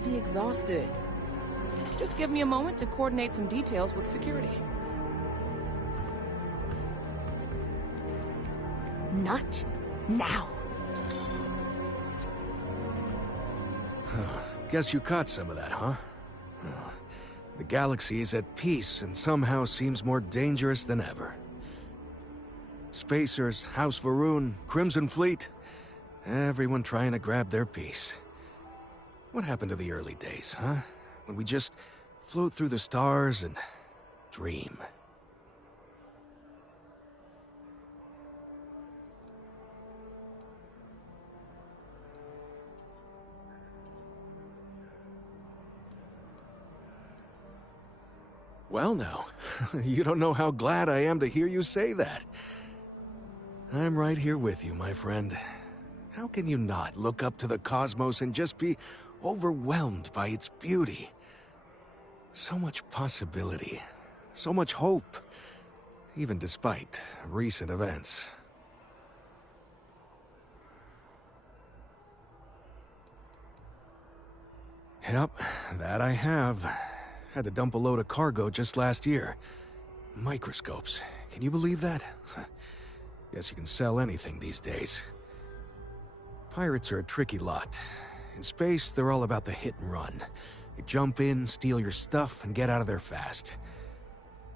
must be exhausted. Just give me a moment to coordinate some details with security. Not now. Guess you caught some of that, huh? The galaxy is at peace and somehow seems more dangerous than ever. Spacers, House Varun, Crimson Fleet, everyone trying to grab their piece. What happened to the early days, huh? When we just float through the stars and dream. Well now, you don't know how glad I am to hear you say that. I'm right here with you, my friend. How can you not look up to the cosmos and just be overwhelmed by its beauty? So much possibility, so much hope, even despite recent events. Yep, that I have. Had to dump a load of cargo just last year. Microscopes. Can you believe that? Guess you can sell anything these days. Pirates are a tricky lot. In space, they're all about the hit and run. You jump in, steal your stuff, and get out of there fast.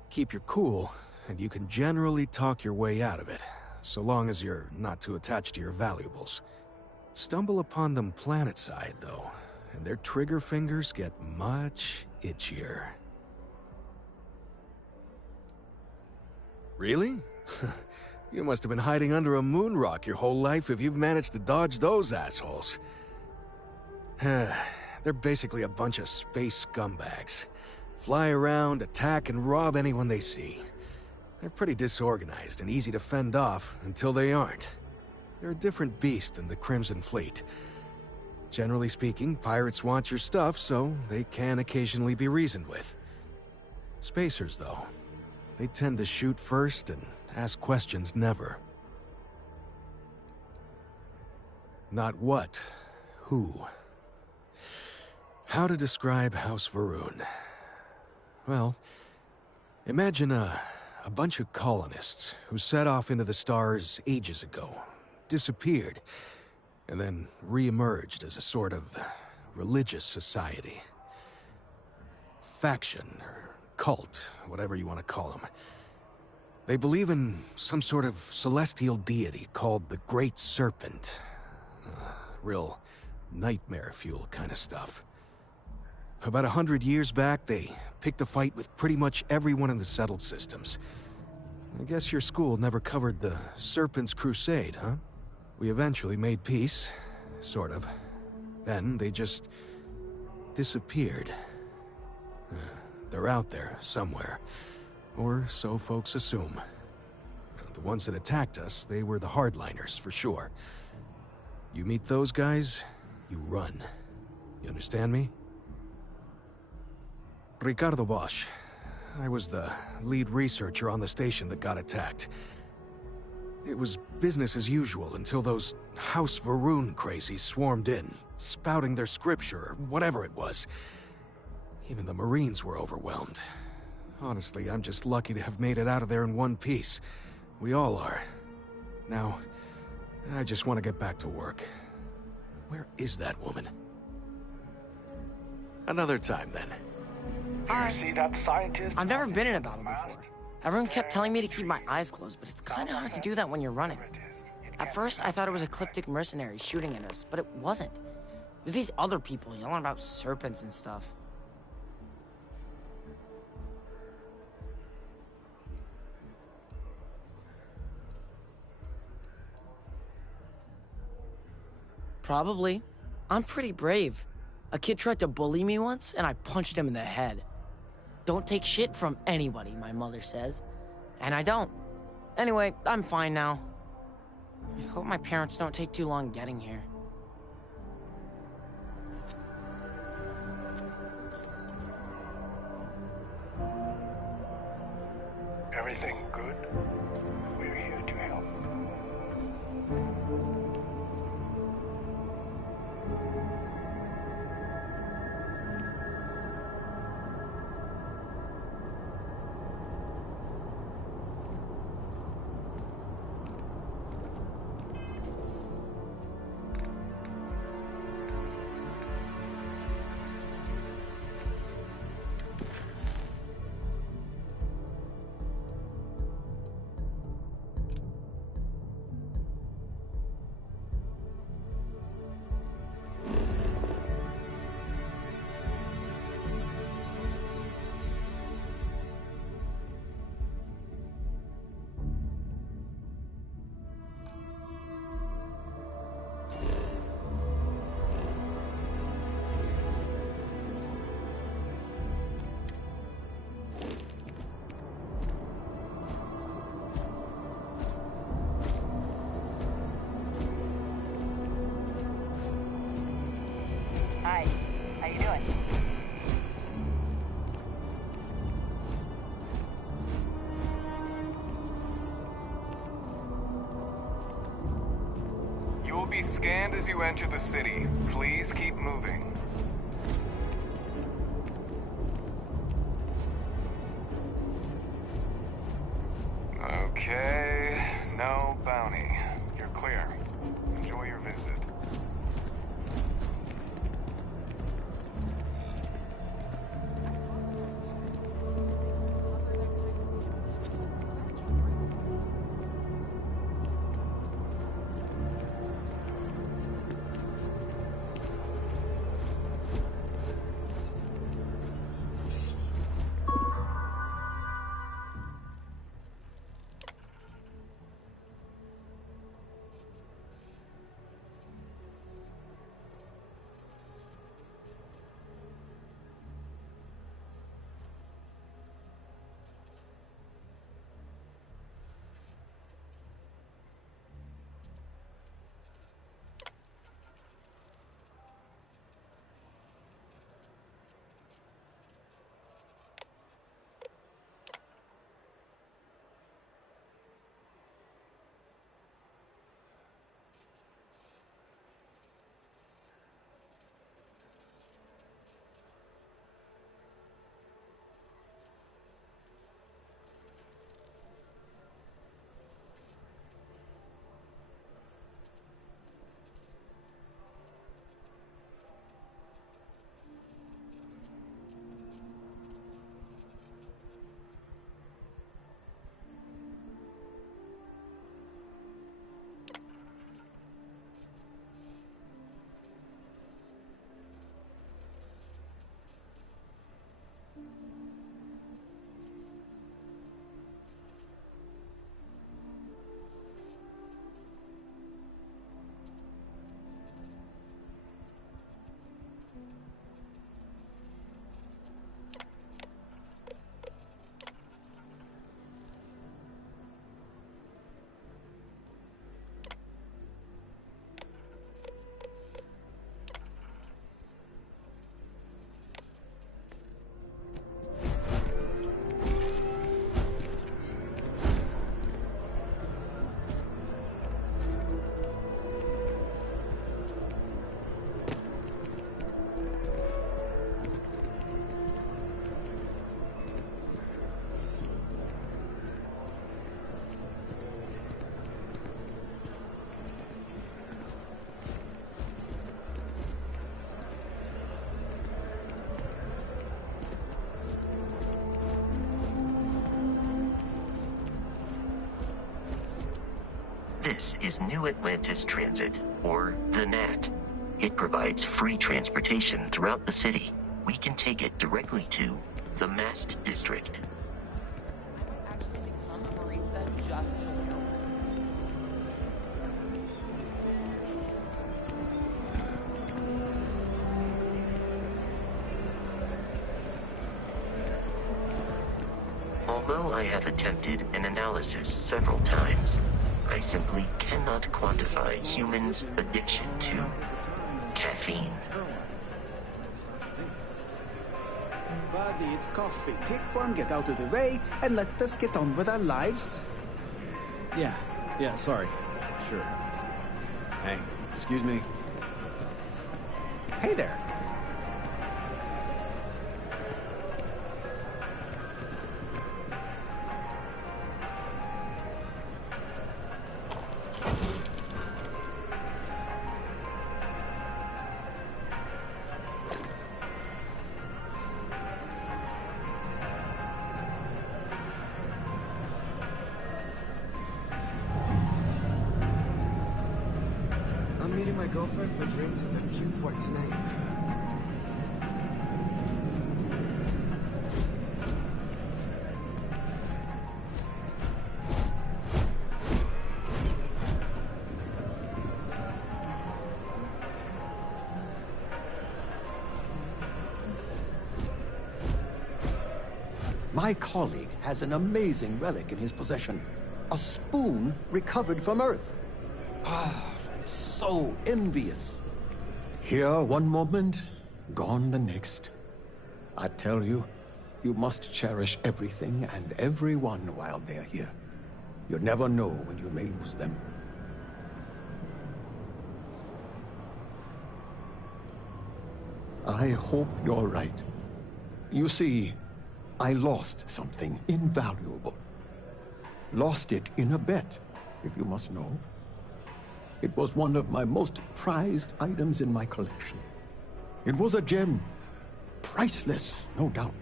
Keep your cool, and you can generally talk your way out of it, so long as you're not too attached to your valuables. Stumble upon them planetside, though, and their trigger fingers get much itchier. Really? You must have been hiding under a moon rock your whole life if you've managed to dodge those assholes. They're basically a bunch of space scumbags. Fly around, attack, and rob anyone they see. They're pretty disorganized and easy to fend off until they aren't. They're a different beast than the Crimson Fleet. Generally speaking, pirates want your stuff, so they can occasionally be reasoned with. Spacers, though, they tend to shoot first and ask questions never. Not what, who. How to describe House Varun? Well, imagine a bunch of colonists who set off into the stars ages ago, disappeared, and then re-emerged as a sort of religious society. Faction, or cult, whatever you want to call them. They believe in some sort of celestial deity called the Great Serpent. Real nightmare fuel kind of stuff. About 100 years back, they picked a fight with pretty much everyone in the settled systems. I guess your school never covered the Serpent's Crusade, huh? We eventually made peace, sort of. Then they just disappeared. They're out there, somewhere. Or so folks assume. The ones that attacked us, they were the hardliners, for sure. You meet those guys, you run. You understand me? Ricardo Bosch. I was the lead researcher on the station that got attacked. It was business as usual until those House Varun crazies swarmed in, spouting their scripture or whatever it was. Even the Marines were overwhelmed. Honestly, I'm just lucky to have made it out of there in one piece. We all are. Now, I just want to get back to work. Where is that woman? Another time, then. Hi. You see that scientist? I've never been in a battle before. Everyone kept telling me to keep my eyes closed, but it's kind of hard to do that when you're running. At first, I thought it was ecliptic mercenaries shooting at us, but it wasn't. It was these other people yelling about serpents and stuff. Probably. I'm pretty brave. A kid tried to bully me once, and I punched him in the head. Don't take shit from anybody, my mother says. And I don't. Anyway, I'm fine now. I hope my parents don't take too long getting here. Everything good? We're here to help. Hi. How you doing? You will be scanned as you enter the city. Please keep moving. Okay, no bounty. You're clear. Enjoy your visit. This is New Atlantis Transit, or the NAT. It provides free transportation throughout the city. We can take it directly to the Mast District. Actually become a barista just to win. Although I have attempted an analysis several times, I simply cannot quantify humans' addiction to caffeine. Buddy, it's coffee. Pick one, get out of the way, and let us get on with our lives. Yeah, sorry. Sure. Hey, excuse me. Hey there. I'm meeting my girlfriend for drinks at the Viewport tonight. My colleague has an amazing relic in his possession. A spoon recovered from Earth. Ah, I'm so envious. Here one moment, gone the next. I tell you, you must cherish everything and everyone while they're here. You never know when you may lose them. I hope you're right. You see, I lost something invaluable. Lost it in a bet, if you must know. It was one of my most prized items in my collection. It was a gem. Priceless, no doubt.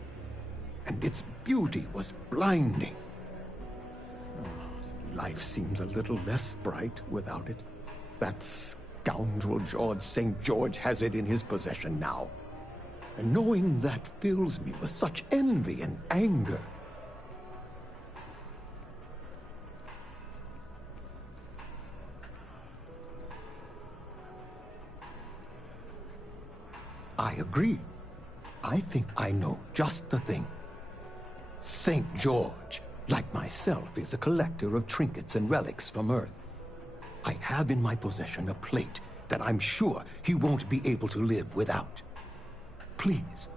And its beauty was blinding. Life seems a little less bright without it. That scoundrel George St. George has it in his possession now. And knowing that fills me with such envy and anger. I agree. I think I know just the thing. St. George, like myself, is a collector of trinkets and relics from Earth. I have in my possession a plate that I'm sure he won't be able to live without. Please,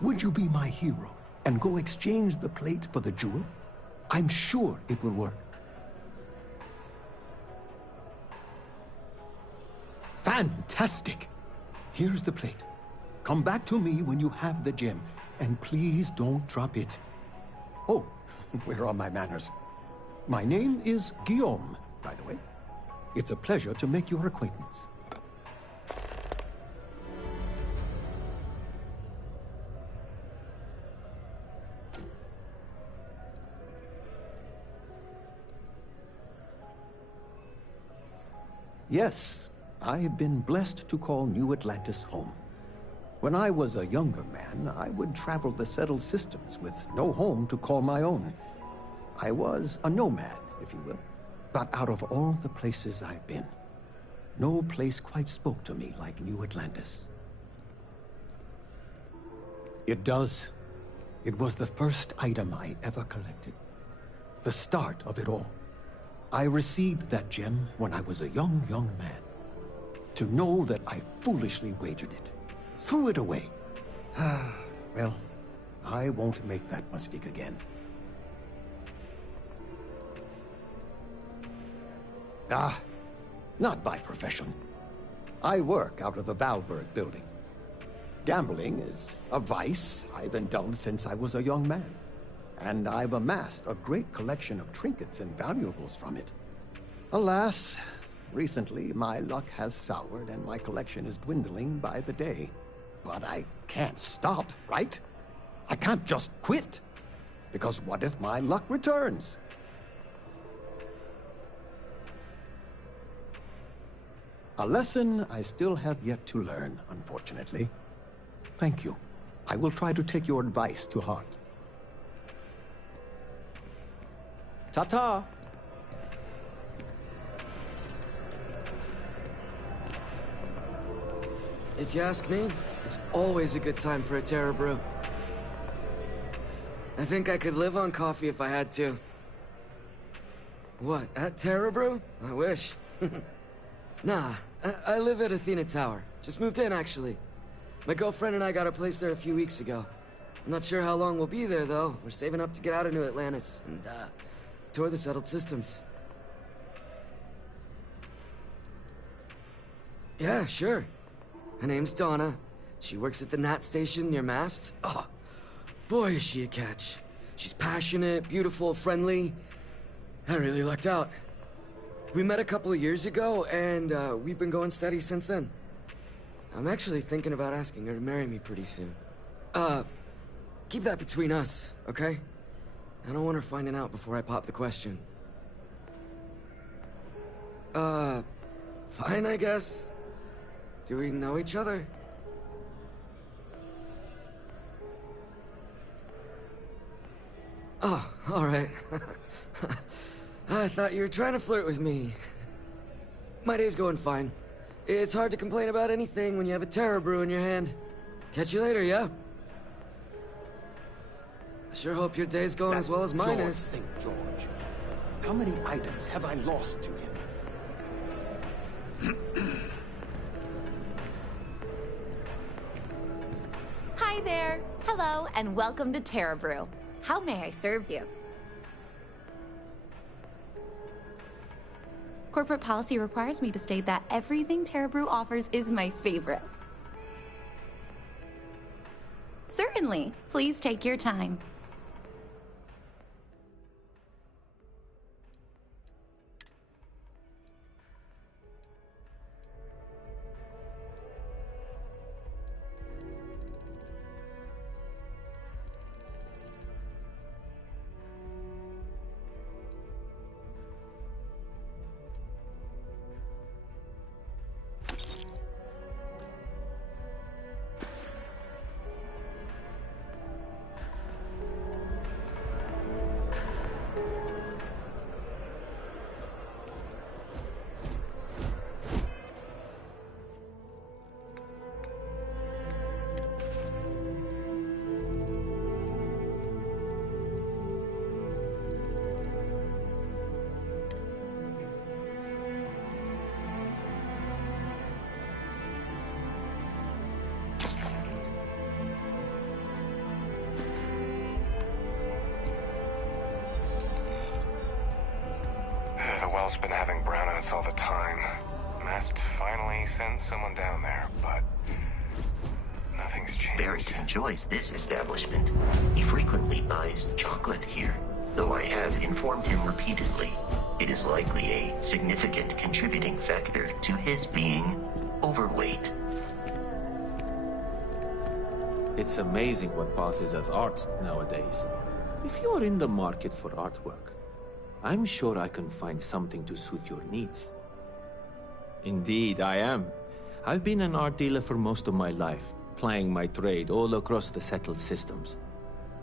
would you be my hero and go exchange the plate for the jewel? I'm sure it will work. Fantastic! Here's the plate. Come back to me when you have the gem, and please don't drop it. Oh, where are my manners? My name is Guillaume, by the way. It's a pleasure to make your acquaintance. Yes, I've been blessed to call New Atlantis home. When I was a younger man, I would travel the settled systems with no home to call my own. I was a nomad, if you will. But out of all the places I've been, no place quite spoke to me like New Atlantis. It does. It was the first item I ever collected. The start of it all. I received that gem when I was a young man. To know that I foolishly wagered it. Threw it away. Well, I won't make that mistake again. Not by profession. I work out of the Valberg building. Gambling is a vice I've indulged since I was a young man. And I've amassed a great collection of trinkets and valuables from it. Alas, recently my luck has soured and my collection is dwindling by the day. But I can't stop, right? I can't just quit. Because what if my luck returns? A lesson I still have yet to learn, unfortunately. Thank you. I will try to take your advice to heart. Ta-ta! If you ask me, it's always a good time for a Terra Brew. I think I could live on coffee if I had to. What, at Terra Brew? I wish. Nah, I live at Athena Tower. Just moved in, actually. My girlfriend and I got a place there a few weeks ago. I'm not sure how long we'll be there, though. We're saving up to get out of New Atlantis and, tour the settled systems. Yeah, sure. Her name's Donna. She works at the Nat station near Mast. Oh, boy, is she a catch. She's passionate, beautiful, friendly. I really lucked out. We met a couple of years ago, and we've been going steady since then. I'm actually thinking about asking her to marry me pretty soon. Keep that between us, okay? I don't want her finding out before I pop the question. Fine, I guess. Do we know each other? Oh, alright. I thought you were trying to flirt with me. My day's going fine. It's hard to complain about anything when you have a Terra Brew in your hand. Catch you later, yeah? I sure hope your day's going as well as mine is. St. George. How many items have I lost to him? Hi there. Hello, and welcome to Terra Brew. How may I serve you? Corporate policy requires me to state that everything Terra Brew offers is my favorite. Certainly. Please take your time. The well's been having brownouts all the time. Mast finally sent someone down there, but nothing's changed. Barrett enjoys this establishment. He frequently buys chocolate here, though I have informed him repeatedly it is likely a significant contributing factor to his being overweight. It's amazing what passes as art nowadays. If you're in the market for artwork, I'm sure I can find something to suit your needs. Indeed, I am. I've been an art dealer for most of my life, plying my trade all across the settled systems.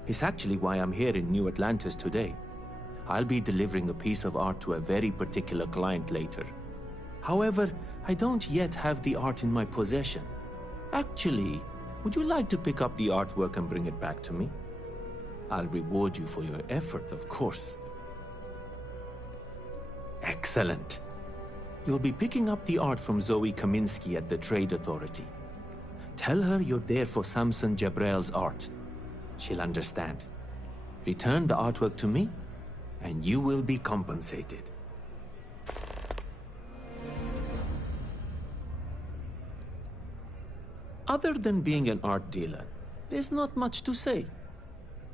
It's actually why I'm here in New Atlantis today. I'll be delivering a piece of art to a very particular client later. However, I don't yet have the art in my possession. Actually, would you like to pick up the artwork and bring it back to me? I'll reward you for your effort, of course. Excellent. You'll be picking up the art from Zoe Kaminsky at the Trade Authority. Tell her you're there for Samson Jabrel's art. She'll understand. Return the artwork to me, and you will be compensated. Other than being an art dealer, there's not much to say.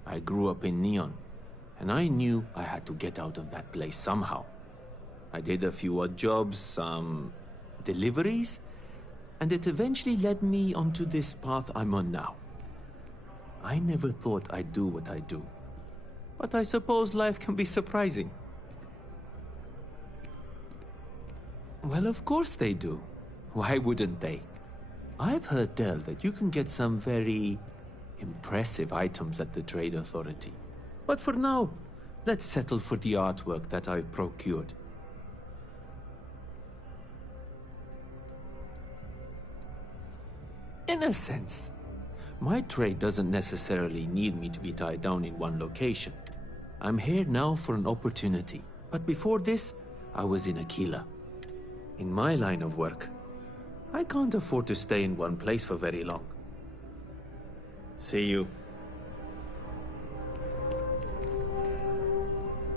I grew up in Neon, and I knew I had to get out of that place somehow. I did a few odd jobs, some deliveries, and it eventually led me onto this path I'm on now. I never thought I'd do what I do, but I suppose life can be surprising. Well, of course they do. Why wouldn't they? I've heard tell that you can get some very impressive items at the Trade Authority. But for now, let's settle for the artwork that I've procured. In a sense, my trade doesn't necessarily need me to be tied down in one location. I'm here now for an opportunity, but before this, I was in Aquila. In my line of work, I can't afford to stay in one place for very long. See you.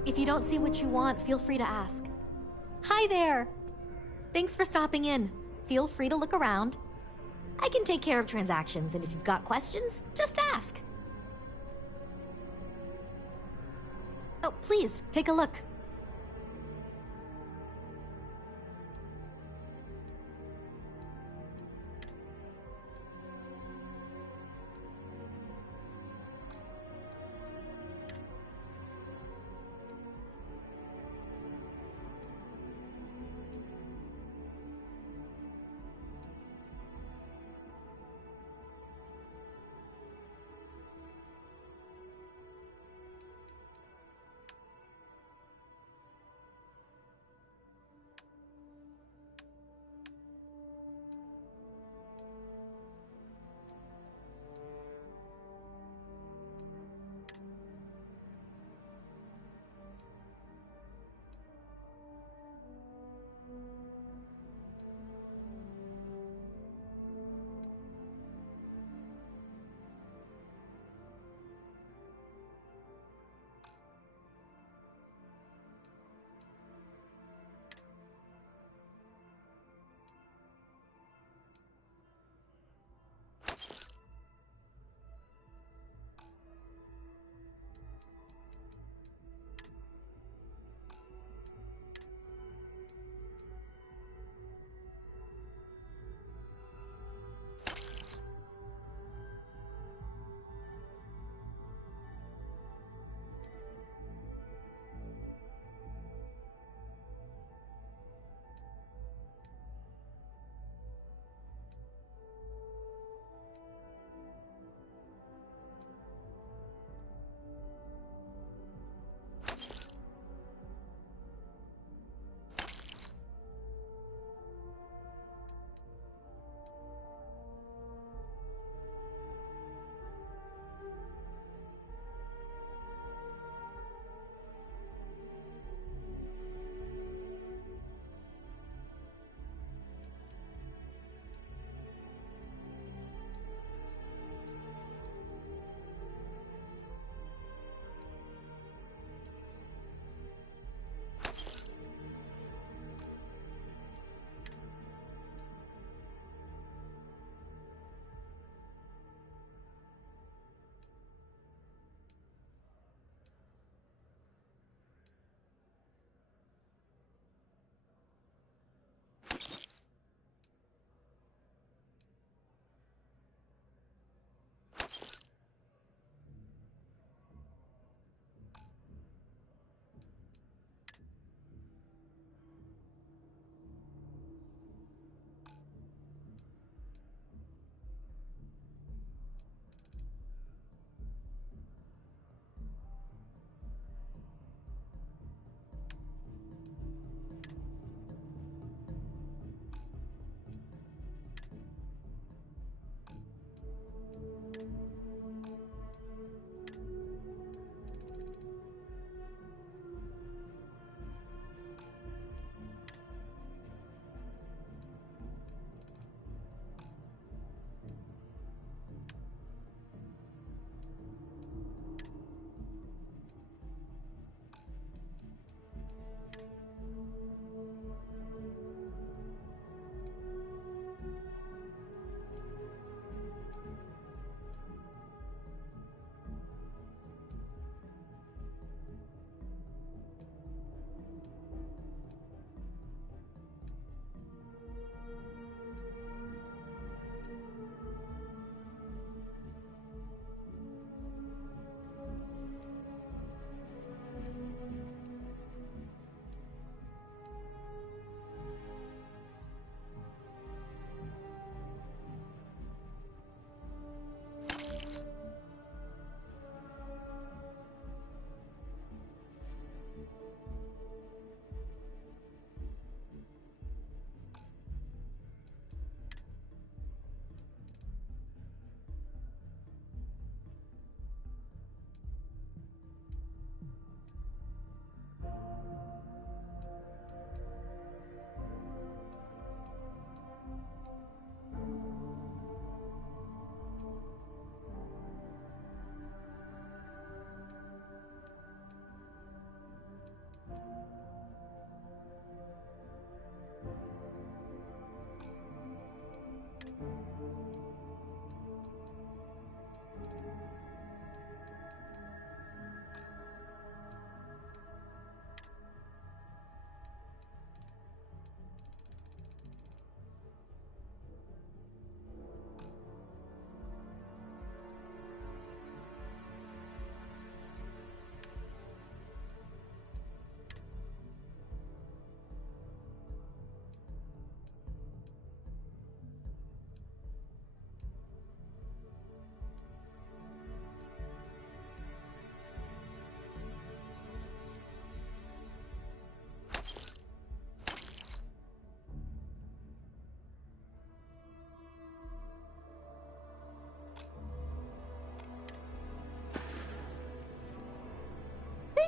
If you don't see what you want, feel free to ask. Hi there! Thanks for stopping in. Feel free to look around. I can take care of transactions, and if you've got questions, just ask. Oh, please, take a look.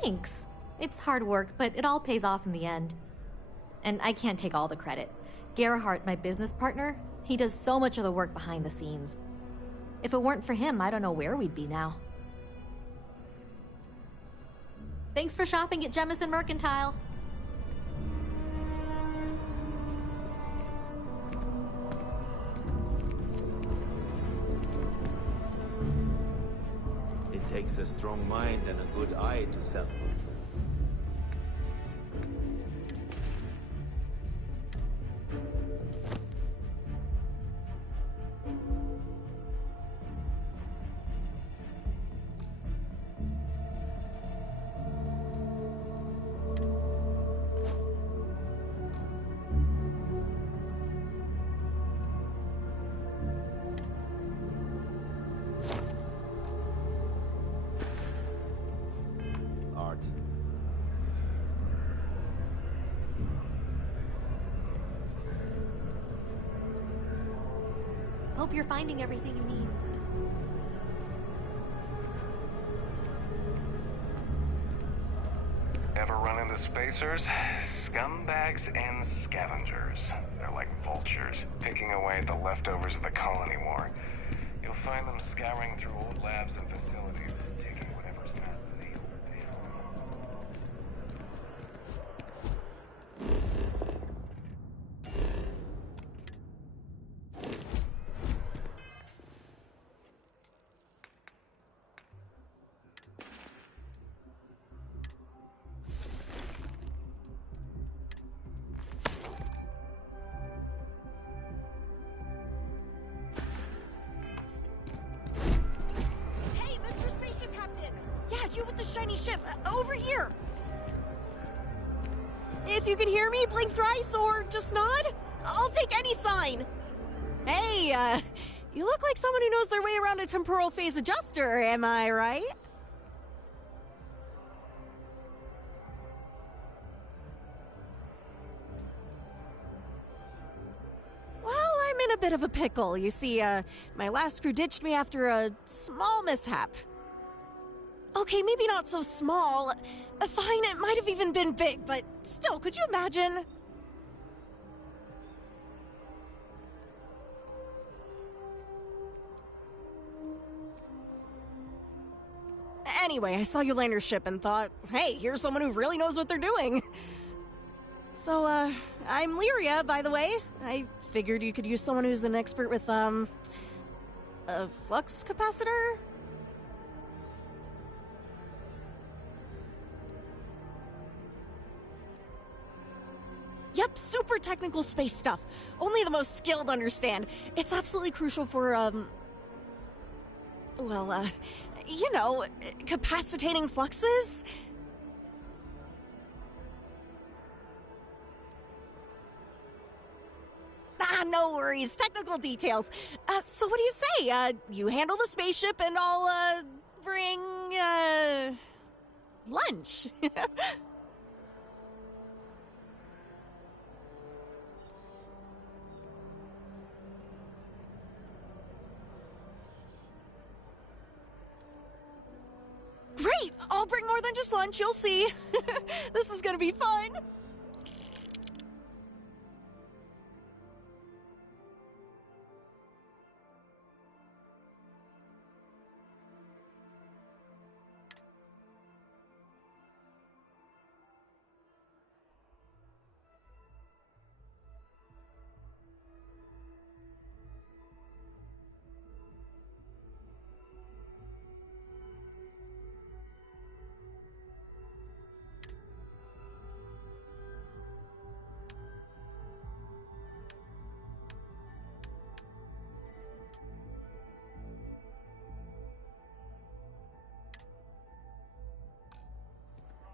Thanks. It's hard work, but it all pays off in the end. And I can't take all the credit. Gerhardt, my business partner, he does so much of the work behind the scenes. If it weren't for him, I don't know where we'd be now. Thanks for shopping at Jemison Mercantile. It takes a strong mind and a good eye to sell. Art. Hope you're finding everything you need. Ever run into spacers? Scumbags and scavengers. They're like vultures, picking away at the leftovers of the colony war. You'll find them scouring through old labs and facilities, taking whatever's not labeled Hey, Mr. Spaceship Captain! Yeah, you with the shiny ship, over here! If you can hear me, blink thrice or just nod. I'll take any sign. Hey, you look like someone who knows their way around a temporal phase adjuster, am I right? Well, I'm in a bit of a pickle. You see, my last crew ditched me after a small mishap. Okay, maybe not so small. Fine, it might have even been big, but still, could you imagine? Anyway, I saw you land your ship and thought, hey, here's someone who really knows what they're doing. So, I'm Lyria, by the way. I figured you could use someone who's an expert with, a flux capacitor? Yep, super technical space stuff. Only the most skilled understand. It's absolutely crucial for, well, you know, capacitating fluxes. Ah, no worries. Technical details. So what do you say? You handle the spaceship and I'll, bring, lunch. Great! I'll bring more than just lunch, you'll see. This is gonna be fun.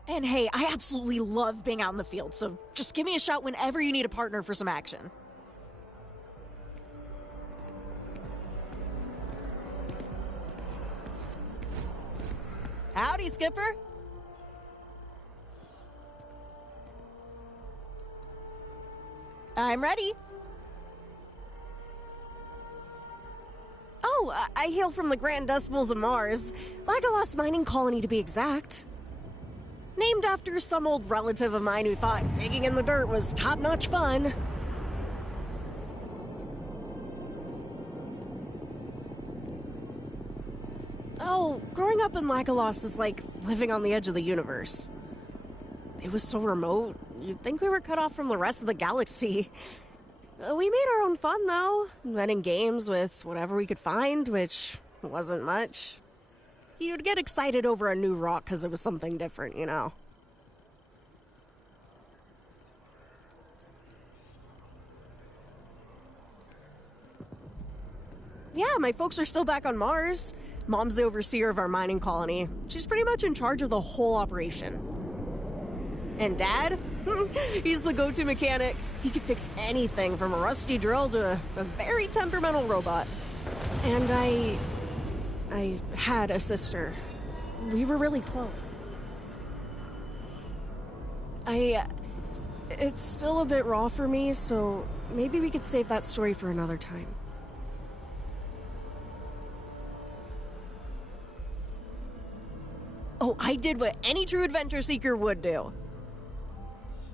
And hey, I absolutely love being out in the field, so just give me a shout whenever you need a partner for some action. Howdy, Skipper. I'm ready. Oh, I hail from the Grand Decibels of Mars. Legolas mining colony to be exact. Named after some old relative of mine who thought digging in the dirt was top-notch fun. Oh, growing up in Lagalos is like living on the edge of the universe. It was so remote, you'd think we were cut off from the rest of the galaxy. We made our own fun, though. Running games with whatever we could find, which wasn't much. You'd get excited over a new rock because it was something different, you know. Yeah, my folks are still back on Mars. Mom's the overseer of our mining colony. She's pretty much in charge of the whole operation. And Dad? He's the go-to mechanic. He could fix anything from a rusty drill to a very temperamental robot. And I had a sister. We were really close. It's still a bit raw for me, so maybe we could save that story for another time. Oh, I did what any true adventure seeker would do.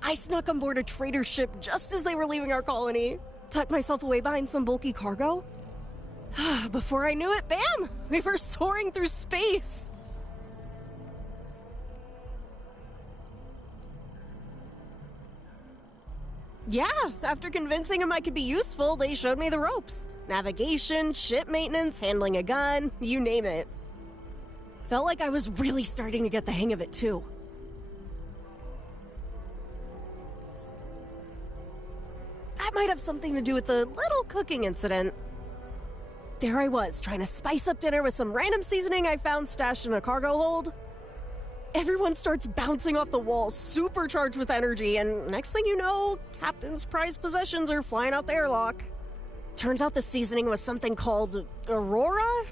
I snuck on board a trader ship just as they were leaving our colony, tucked myself away behind some bulky cargo. Before I knew it, bam! We were soaring through space! Yeah, after convincing them I could be useful, they showed me the ropes. Navigation, ship maintenance, handling a gun, you name it. Felt like I was really starting to get the hang of it, too. That might have something to do with the little cooking incident. There I was, trying to spice up dinner with some random seasoning I found stashed in a cargo hold. Everyone starts bouncing off the walls, supercharged with energy, and next thing you know, Captain's prized possessions are flying out the airlock. Turns out the seasoning was something called Aurora?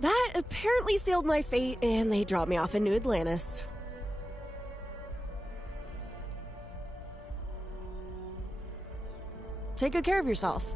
That apparently sealed my fate, and they dropped me off in New Atlantis. Take good care of yourself.